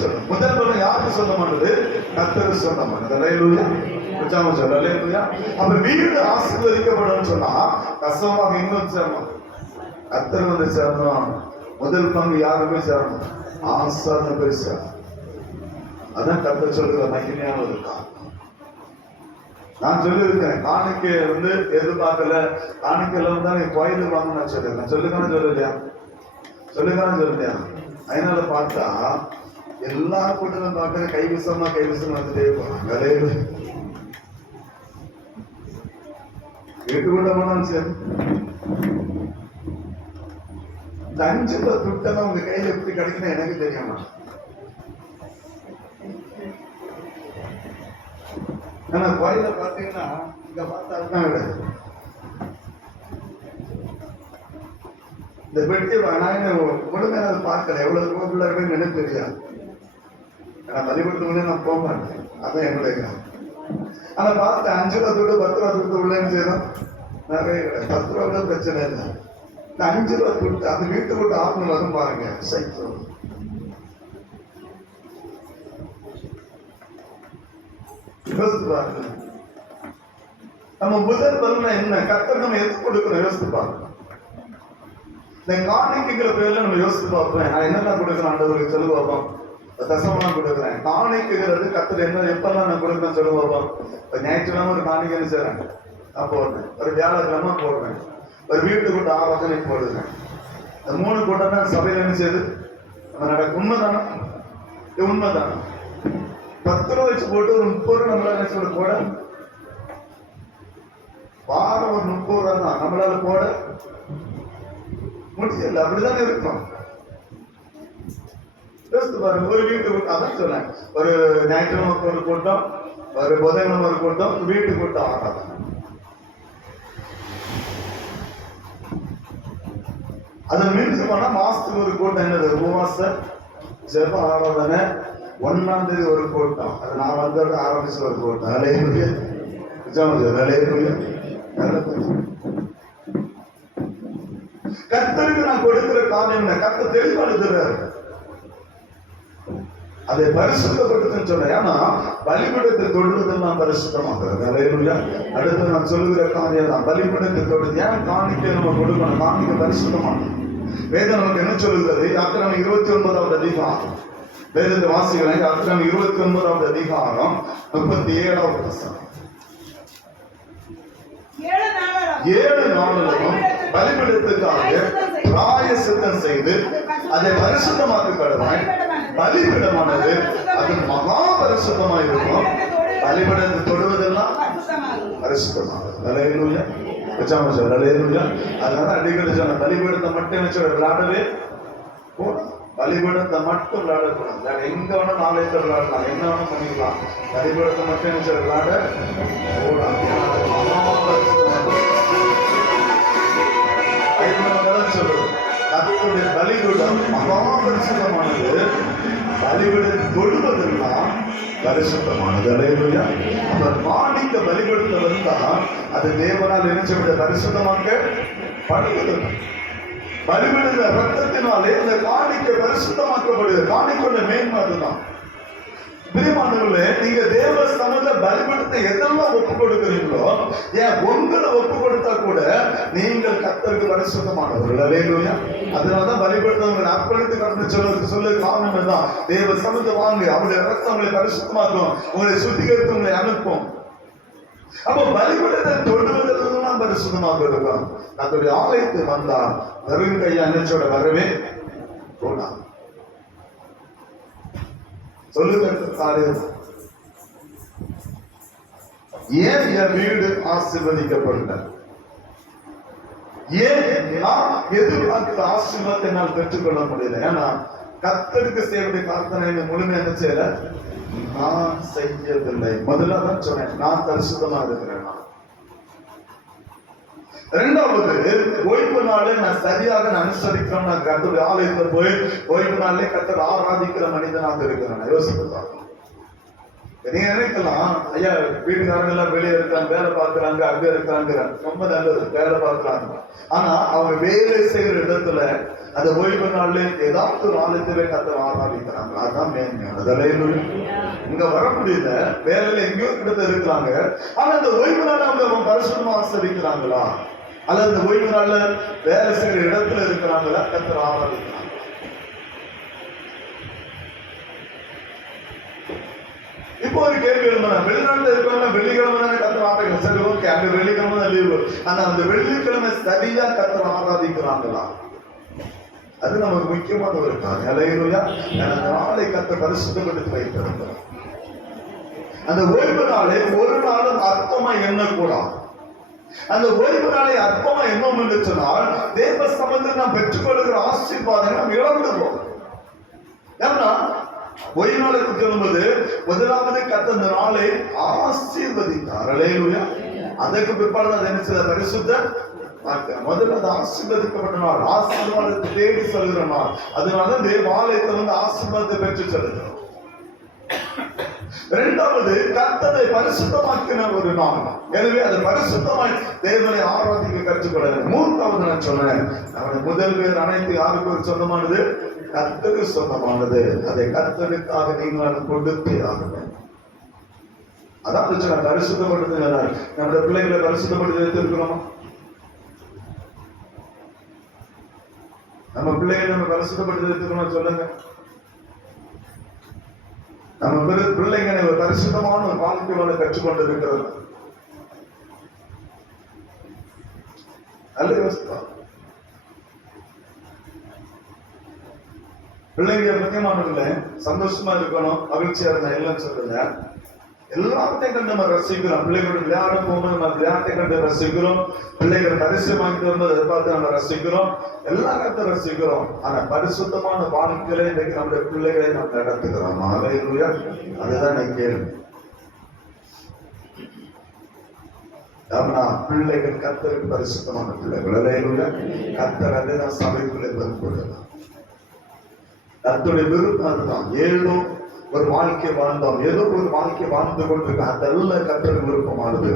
சொல்லணும். முதல் பலன் யாருக்கு சொந்தமானது? கர்த்தருக்கு சொந்தமானது. அல்லேலூயா. அல்லேலூயா. அப்ப வீடு ஆசீர்வதிக்கப்படும் சொன்னா கசமாக இன்னும் சேரணும், கர்த்தர் வந்து சேரணும். முதல் பங்கு யாருமே சேரணும். ஆசான பெருசா. அதான் கத்த சொல்ற மகிமையான இருக்கா. நான் சொல்லியிருக்கேன், காணிக்கை எதிர்பார்க்கல, காணிக்கையில தான் நீ கோயிலுக்கு வாங்க நான் சொல்லியிருக்கேன். சொல்லுக்கான சொல்லலையா? சொல்லுக்கான சொல்லலையா? அதனால பார்த்தா எல்லா கூட்டத்திலும் பார்க்கறது கைவிசமா வந்துட்டே போறாங்க. வீட்டுக்குள்ள போனாலும் சரி, இந்த 5 ரூபாய் துட்டெல்லாம் உங்க கையில எப்படி கிடைக்குன்னு எனக்கு தெரியுமா? ஆனா கோயில பாத்தீங்கன்னா இங்க பார்த்தா கிடையாது. இந்த பெட்டி நான் முழுமையாக பார்க்கல, எவ்வளவு ரூபாய்க்குள்ள இருக்குன்னு எனக்கு தெரியாது. நான் பள்ளிக்கூடத்துக்குள்ளே நான் போக மாட்டேன், அதான் என்னுடைய. ஆனா பார்த்து 5 ரூபா துட்டு 10 ரூபா துட்டு உள்ளேன்னு செய்யணும் நிறைய கிடையாது. 10 ரூபா கூட பிரச்சனை இல்லை. இந்த 5 ரூபா துட்டு அது வீட்டு விட்டு ஆப்னு வரும் பாருங்க, சைக்கிள் யோசித்து பாருங்க. நம்ம முதல் பலனை என்ன? கர்த்தர் நம்ம எது கொடுக்கணும் யோசித்து பாருங்க. இந்த காணிக்கைங்கிற பேர்ல நம்ம யோசித்து பார்ப்பேன், நான் என்னென்ன கொடுக்குறேன் ஆண்டவருக்கு சொல்லு பார்ப்போம். தசமெல்லாம் கொடுக்குறேன். காணிக்கைங்கிறது கர்த்தர் என்ன எப்பெல்லாம் நான் கொடுக்குறேன் சொல்லு பார்ப்போம். ஞாயிற்றுக்கிழமை ஒரு காணிக்கைன்னு செய்றேன், நான் போடுறேன். ஒரு வியாழக்கிழமை போடுறேன். ஒரு வீட்டுக்கு ஆராதனை போடுறேன். இந்த 3 கூட்டம் தான் சபையில என்ன செய்யுது நடக்கும். உண்மைதானா? உண்மைதானா? 10 ரூபா வச்சு போட்டு ஒரு 30 ரூபா நம்மளால என்ன போட, வாரம் ஒரு 30 ரூபா தான் நம்மளால போட முடியல. அப்படிதானே இருக்கும். யோசித்து பாருங்க. ஒரு வீட்டுக்கு அதான் சொன்னேன், ஒரு ஞாயிற்றுக்கிழமை ஒரு கூட்டம், ஒரு புதன்கிழமை ஒரு கூட்டம், வீட்டு கூட்டம் ஆராதனை. அதை மீண்டு போனா மாசத்துக்கு ஒரு கூட்டம். என்னது? உபவாச ஜெப ஆராதனை. 1ஆம் தேதி ஒரு கூட்டம், அது 4ஆம் தேதி ஆரம்பிச்ச ஒரு கூட்டம். அலையலுயா, அலையலுயா. கர்த்தருக்கு நான் கொடுக்கிற காரியம் என்ன? கர்த்தர் தெளிவாடுகிறார், அதை பரிசுத்தப்படுத்துன்னு சொன்ன. ஏன்னா பலிபீடத்தை தொடுவதெல்லாம் பரிசுத்தமாகிறது. அலையலுயா. அடுத்து நான் சொல்லுகிற காரியம் தான் பலிபீடத்தை தொடுது. ஏன் காணிக்கை நம்ம கொடுக்கணும்? காணிக்கை பரிசுத்தமானது. வேதம் நமக்கு என்ன சொல்லுகிறது? யாத்திராகமம் 29வது அதிகாரம், வேதத்தை வாசிக்கிறேன். யாத்திராகமம் 29வது அதிகாரம் 37வது வசனம். 7 நாளிலும் பலிபீடத்துக்காக பிராயசித்தம் செய்து அதை பரிசுத்தமாக்க கடவாய். பலிபீடமானது அது மகா பரிசுத்தமா இருக்கும். பலிபீடத்தை தொடுவதெல்லாம் பரிசுத்தமானது. அல்லேலூயா. அதனால அடிக்கடி சொன்ன பலிபீடத்தை மட்டும் வச்சு விளையாடவே போகணும். பலிபீடத்தை மட்டும் விளையாடக்கூடாது. வேற எங்க வேணா நாளைக்கு விளையாடலாம், என்ன வேணா பண்ணிக்கலாம். பலிபீடத்தை மட்டும் வச்சு விளையாட சொல்றது கர்த்தருடைய பலிபீடம் மகா பரிசுத்தமானது. பலிபீடத்தை தொடுவதெல்லாம் பரிசுத்தமானது. அல்லேலூயா. அந்த காணிக்கை பலிபீடத்தை வந்தா அது தேவனால் நினைச்ச பரிசுத்தமாக்க படுகிறது. பலிபீட ரத்தத்தினாலே அந்த காணிக்கை பரிசுத்தமாக்கப்படுது. காணிக்கையோட மேன்மை அதுதான். பிரியமானவர்களே, நீங்க தேவ சமூகத்துல பலிபீடத்தை எதெல்லாம் ஒப்பு கொடுக்கிறீங்களோ, ஏன் உங்களை ஒப்பு கொடுத்தா கூட நீங்கள் கர்த்தருக்கு பரிசுத்தமானவர்கள். அல்லேலூயா. அதனாலதான் பலிபீடத்தை உங்களை அர்ப்பணித்து கடந்து சொல்ல காரணம் என்னதான்? தேவ சமூகத்தை வாங்க, அவருடைய ரத்தம் உங்களை பரிசுத்தமாக்கும், உங்களை சுத்திகரித்து உங்களை அனுப்பும். அப்ப பலிபீடத்தை தொடுவதெல்லாம் பரிசுத்தமாக இருக்கும். நம்முடைய ஆலயத்தை வந்தா வெறும் கையா நினைச்சோட வரவே கூடாது. சொல்லுங்க காரியம். ஏன் என் வீடு ஆசீர்வதிக்கப்படல? ஏன் நான் எதிர்பார்க்கிற ஆசீர்வாதத்தை என்னால் பெற்றுக்கொள்ள முடியல? ஏன்னா கர்த்தருக்கு செய்யக்கூடிய பிரார்த்தனை முழுமையா என்ன செய்யல, நான் செய்யவில்லை. முதல்ல தான் சொன்னேன், நான் பரிசுத்தமா இருக்கிறேன். இரண்டாவது, ஓய்வு நாளே நான் சரியாக அனுசரிக்கிறேன். நான் கர்த்தருடைய ஆலயத்துல போய் ஓய்வு நாளே கர்த்தர் ஆராதிக்கிற மனிதனாக இருக்கிறேன். யோசிக்கலாம். நீங்க நினைக்கலாம், ஐயா வீட்டுக்காரங்க எல்லாம் வெளியே இருக்காங்க, வேலை பார்க்கறாங்க, அங்க இருக்காங்க, ரொம்ப நல்லது, வேலை பார்க்கறாங்க. ஆனா அவங்க வேலை செய்யற இடத்துல அந்த ஓய்வு நாள்ல ஏதாவது ஒரு ஆலயத்திலே கர்த்தர் ஆராதிக்கிறாங்க. அதுதான் மேன்மை. இங்க வர முடியல, வேலையில எங்கேயோ இடத்துல இருக்கிறாங்க. ஆனா அந்த ஓய்வு நாள் அவங்க பரிசுத்தமா ஆசரிக்கிறாங்களா, அல்லது அந்த ஓய்வு நாள்ல வேலை செய்யற இடத்துல இருக்கிறாங்களா, கர்த்தர் ஆராதிக்கிறாங்க. இப்போ ஒரு கேள்வி எழுதுனா, வெளிநாட்டுல இருக்கிறவங்க வெள்ளிக்கிழமை தானே கர்த்தர் ஆராதிக்கிறாங்க. சரி, ஓகே, அங்க வெள்ளிக்கிழமை தான் லீவு. ஆனா அந்த வெள்ளிக்கிழமை சரியா கர்த்தர் ஆராதிக்கிறாங்களா? அது நமக்கு முக்கியமான ஒரு காரியம். அல்லேலூயா. அந்த நாளை கர்த்தர் பரிசுத்தப்படுத்தி வைத்திருக்கிறார். அந்த ஓய்வு நாளை ஒரு நாளும் அற்பமா எண்ணக்கூடாது. அந்த ஓய்வு நாளை அற்பமா எண்ணம் என்று சொன்னால் தேவ சம்பந்தத்தில் நாம் பெற்றுக்கொள்கிற ஆசீர்வாதங்களை நாம் இழந்துடுவோம். ஏன்னா ஓய்வு நாளை சொல்லும்போது முதலாவது கர்த்தர் அந்த நாளை ஆசீர்வதித்தார். அல்லேலூயா. அதற்கு பிற்பாடு அது என்ன செய்த? பரிசுத்த முதல்ல அது ஆசீர்வதிக்கப்பட்ட நாள், ஆசீர்வாதத்தை தேடி செல்கிற நாள். அதனால தேவாலயத்தை வந்து ஆசீர்வாதத்தை பெற்று செல்கிறோம். இரண்டாவது கர்த்தரை பரிசுத்தமாக்கின ஒரு நாள். எனவே அது பரிசுத்தமாய் தேவனை ஆராதிக்க கற்றுக்கொள்ள. மூன்றாவது நான் சொன்னேன், நம்முடைய முதல் பேர் அனைத்து யாருக்கு ஒரு சொந்தமானது? கர்த்தருக்கு சொந்தமானது. அதை கர்த்தருக்காக நீங்கள் கொடுத்தே ஆகுங்க. அதான் பிரச்சனை. பரிசுத்தப்படுத்து நம்முடைய பிள்ளைகளை பரிசுத்தப்படுத்தி வைத்திருக்கிறோமா? நம்ம பிள்ளைகளை நம்ம பரிசுத்தப்படுத்தி வைத்திருக்கணும் சொல்லுங்க. நம்ம பிள்ளைங்க ஒரு பரிசுத்தமான ஒரு வாழ்க்கை வாழ கற்றுக்கொண்டு இருக்கிறது. நல்ல யோசிப்பா. பிள்ளைங்க முக்கியமானதுல சந்தோஷமா இருக்கணும், மகிழ்ச்சியா இருக்கணும், எல்லாம் சொல்லுங்க. எல்லாத்தையும் கண்டு நம்ம ரசிக்கிறோம். பிள்ளைகளோட விளையாட போகும்போது நம்ம விளையாட்டை கண்டு ரசிக்கிறோம். பிள்ளைகள் பரிசு வாங்கிட்டு வரும்போது அதை பார்த்து நம்ம ரசிக்கிறோம். எல்லா கருத்தை ரசிக்கிறோம். ஆனா பரிசுத்தமான வாழ்க்கையில இன்றைக்கு நம்முடைய பிள்ளைகளை நாம் நடத்துகிறோம். அல்லேலூயா. அதுதான் நான் கேள்வி. பிள்ளைகள் கர்த்தருக்கு பரிசுத்தமான பிள்ளைகள். அல்லேலூயா. கர்த்தர் அதுதான் சபைக்குள்ளே விரும்புகிறார். கர்த்தருடைய விருப்பம் அதுதான். ஏதோ ஒரு வாழ்க்கை வாழ்ந்தோம், ஏதோ ஒரு வாழ்க்கை வாழ்ந்து கொண்டிருக்க அதெல்லாம் கர்த்தருக்கு விருப்பமானது.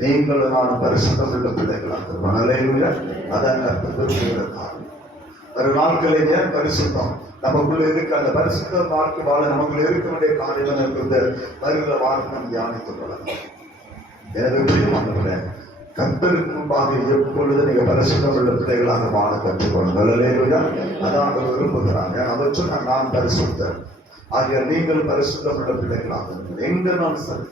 நீங்கள் நான் பரிசுத்தம் உள்ள பிள்ளைகளாக. அல்லேலூயா. அதான் கர்த்தர் விரும்புகிறார். ஒரு நாட்களே ஏன் பரிசுத்தம் நமக்குள்ள இருக்கு? அந்த பரிசுத்த வாழ்க்கை வாழ நமக்குள்ள இருக்க வேண்டிய காரியம் இருக்கிறது. வருகிற வாழ்க்கை நாம் தியானித்துக் கொள்ளலாம். எனவே பிரியமானவர்களே, கர்த்தருக்கு முன்பாக எப்பொழுது நீங்க பரிசுத்தம் உள்ள பிள்ளைகளாக வாழ கற்றுக்கொள்ளுங்கள். அல்லேலூயா. அதான் அவர் விரும்புகிறாங்க. அவர் சொன்ன நான் பரிசுத்தர் ஆகிய நீங்கள் பரிசுத்தம் உள்ள பிள்ளைகளாக. எங்கனாலும் சரி,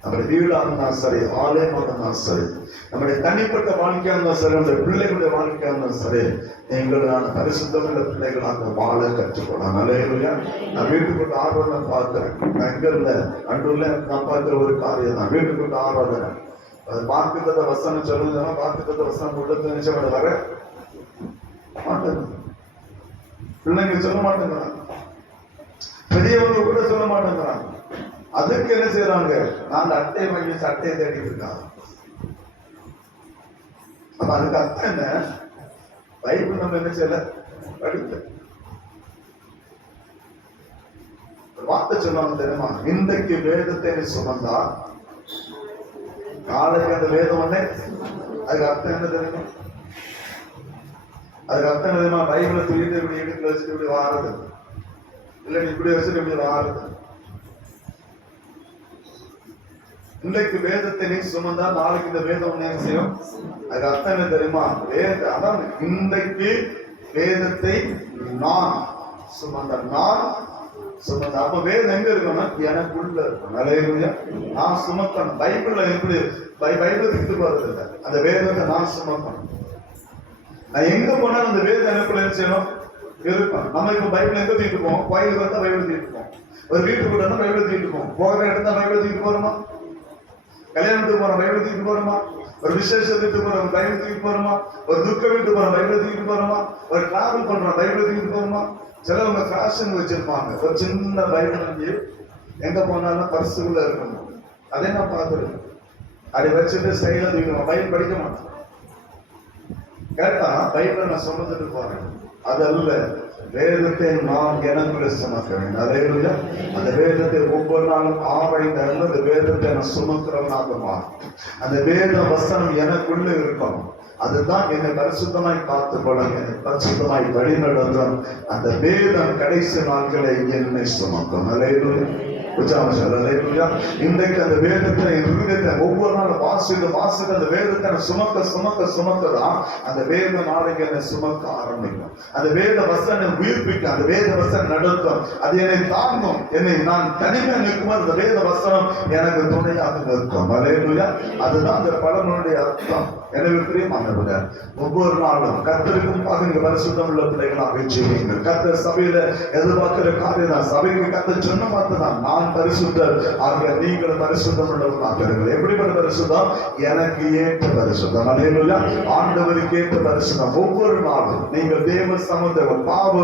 நம்முடைய வீடாக இருந்தாலும் சரி, ஆலயமாக இருந்தாலும் சரி, நம்முடைய தனிப்பட்ட வாழ்க்கையாக இருந்தாலும் சரி, நம்முடைய பிள்ளைகளுடைய வாழ்க்கையாக இருந்தாலும் சரி, நீங்கள் நான் பரிசுத்தம் உள்ள பிள்ளைகளாக வாழ கற்றுக்கொள்ளலாம். அல்லேலூயா. நான் வீட்டுக்குள்ள ஆர்வம் பார்க்கிறேன். நான் எங்க இருந்த அன்றுள்ள நான் பார்க்கிற ஒரு காரியம் தான். வீட்டுக்குள்ள ஆர்வம் வாக்குத்தத்த வசனம் சொல்லுங்கன்னா வாக்குத்தத்த வசனம் உள்ளது நினைச்சவங்க வர மாட்டேங்க. பிள்ளைங்க சொல்ல மாட்டேங்கிறாங்க, பெரியவங்க கூட சொல்ல மாட்டேங்கிறாங்க. அதுக்கு என்ன செய்யறாங்க? நான் அட்டையை வாங்கி சட்டையை தேடிட்டு இருக்காங்க. அப்ப அதுக்கு அர்த்தம் என்ன? பைபிள் நம்ம என்ன செய்யல படிக்கல. வார்த்தை சொல்லுவாங்க தெரியுமா? இன்றைக்கு வேதத்தை சுமந்தா நாளைக்கு அந்த வேதம் ஒண்ணே. அதுக்கு அர்த்தம் என்ன தெரியுமா? அதுக்கு அர்த்தம் என்ன தெரியுமா? பைபிளை தூக்கிட்டு இப்படி இடுப்புல வச்சுட்டு இப்படி வாரது, இல்ல இப்படி வச்சுட்டு இப்படி வாரது. இன்றைக்கு வேதத்தை நீ சுமந்தா நாளைக்கு இந்த வேதம் ஒண்ணே செய்யும். அதுக்கு அர்த்தம் என்ன தெரியுமா? அதான் இன்றைக்கு வேதத்தை நான் சுமந்த, நான் சுமந்த. அப்ப வேதம் எங்க இருக்கணும்? எனக்குள்ள இருக்கும். அல்லேலூயா. நான் சுமக்கணும். பைபிள்ல எப்படி பைபிள் விட்டு போறது இல்லை. அந்த வேதத்தை நான் சுமக்கணும். நான் எங்க போனாலும் அந்த வேதம் எனக்குள்ள என்ன செய்யணும்? இருக்கும். நம்ம இப்ப பைபிள் எங்க தூக்கிட்டு போவோம்? கோயிலுக்கு வந்தா பைபிள் தூக்கிட்டு போவோம். ஒரு வீட்டுக்குள்ள இருந்தா பைபிள் தூக்கிட்டு போவோம். போகிற இடத்துல பைபிள் தூக்கிட்டு போறோமா? கல்யாணத்துக்கு போறோம் பைபிள் தூக்கிட்டு போறோமா? ஒரு விசேஷ வீட்டுக்கு போறோம் பைபிள் தூக்கிட்டு போறோமா? ஒரு துக்க வீட்டுக்கு போறோம் பைபிள் தூக்கிட்டு போறோமா? ஒரு டிராவல் பண்றோம் பைபிள் தூக்கிட்டு போறோமா? சிலவங்க ஃபேஷன் வச்சிருப்பாங்க. ஒரு சின்ன பைபிள் வாங்கி எங்க போனாலும் பர்சுக்குள்ள இருக்கணும். அதே நான் பார்த்துருக்கேன். அதை வச்சுட்டு ஸ்டைல தூக்கணும். பைபிள் படிக்க மாட்டேன். கேட்டா பைபிளை நான் சொன்னதுட்டு போறேன். அதல்ல, வேதத்தை நான் எனக்குள்ள சுமக்க வேண்டும். அல்லேலூயா. அந்த வேதத்தை ஒவ்வொரு நாளும் ஆராய்ந்து அந்த வேதத்தை நான் சுமக்கிறவனாக மாறும். அந்த வேத வசனம் எனக்குள்ள இருக்கணும். அதுதான் என்னை பரிசுத்தமாய் காத்துக்கொள்ளும், என்னை பரிசுத்தமாய் வழி நடத்தும். அந்த வேதம் கடைசி நாட்களை என்னை சுமக்கும். அல்லேலூயா. இன்றைக்கு அந்த வேதத்தை இருதயத்தை ஒவ்வொரு நாளும் வாசித்து அந்த வேதத்தை சுமக்கதான் அந்த வேத நாளைக்கு என்னை சுமக்க ஆரம்பிக்கும். அந்த வேத வசனம் உயிர்ப்பிக்கும், அந்த வேத வசனம் நடத்தும், அது என்னை தாங்கும். என்னை நான் தனிமையா நிற்கும்போது அந்த வேத வசனம் எனக்கு துணையாக நிற்கும். அல்லேலூயா. அதுதான் அந்த பழமொழியுடைய அர்த்தம். எனவே பிரியமானவர்களே, ஒவ்வொரு நாளும் கர்த்தருக்கும் நீங்க பரிசுத்தம் உள்ள பிள்ளைகளாக ஜீவியுங்கள். கர்த்தர் சபையில எதிர்பார்க்கிற காரியம் தான். சபைக்கு கர்த்தர் சொன்ன வார்த்தை தான், நான் பரிசுத்தர் ஆகிய நீங்கள் பரிசுத்தம் உள்ளவர்களாக இருங்கள். எப்படிப்பட்ட பரிசுத்தம்? எனக்கு ஏற்ற பரிசுத்தம். அல்லேலூயா. ஆண்டவருக்கு ஏற்ற பரிசுத்தம். ஒவ்வொரு நாளும் நீங்கள் தேவ சமுத்திரம் பாவ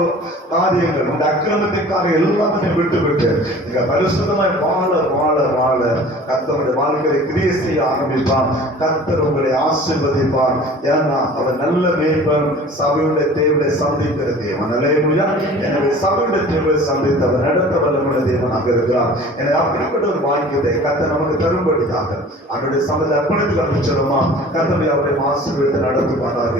காரியங்கள் இந்த அக்கிரமத்தின் காரியம் எல்லாத்தையும் விட்டு நீங்க பரிசுத்தமாய் வாழ வாழ வாழ கர்த்தருடைய வாழ்க்கையை கிரியை செய்ய ஆரம்பிப்பான். கர்த்தர் உங்களை ஆசீர்வதிப்பார். ஏன்னா அவர் நல்ல மேய்ப்பன், சபையுடைய தேவையை சந்திக்கிற தேவன். அல்லேலூயா. எனவே சபையுடைய தேவையை சந்தித்து அவர் நடத்த வல்லமுள்ள தேவனாக இருக்கிறார். எனவே அப்படிப்பட்ட ஒரு வாக்கியத்தை கர்த்தர் நமக்கு தரும்படியாக அவருடைய சபையை அர்ப்பணித்து கற்பிச்சிடுமா? கர்த்தரை அவரை ஆசீர்வதித்து நடத்துவாராக.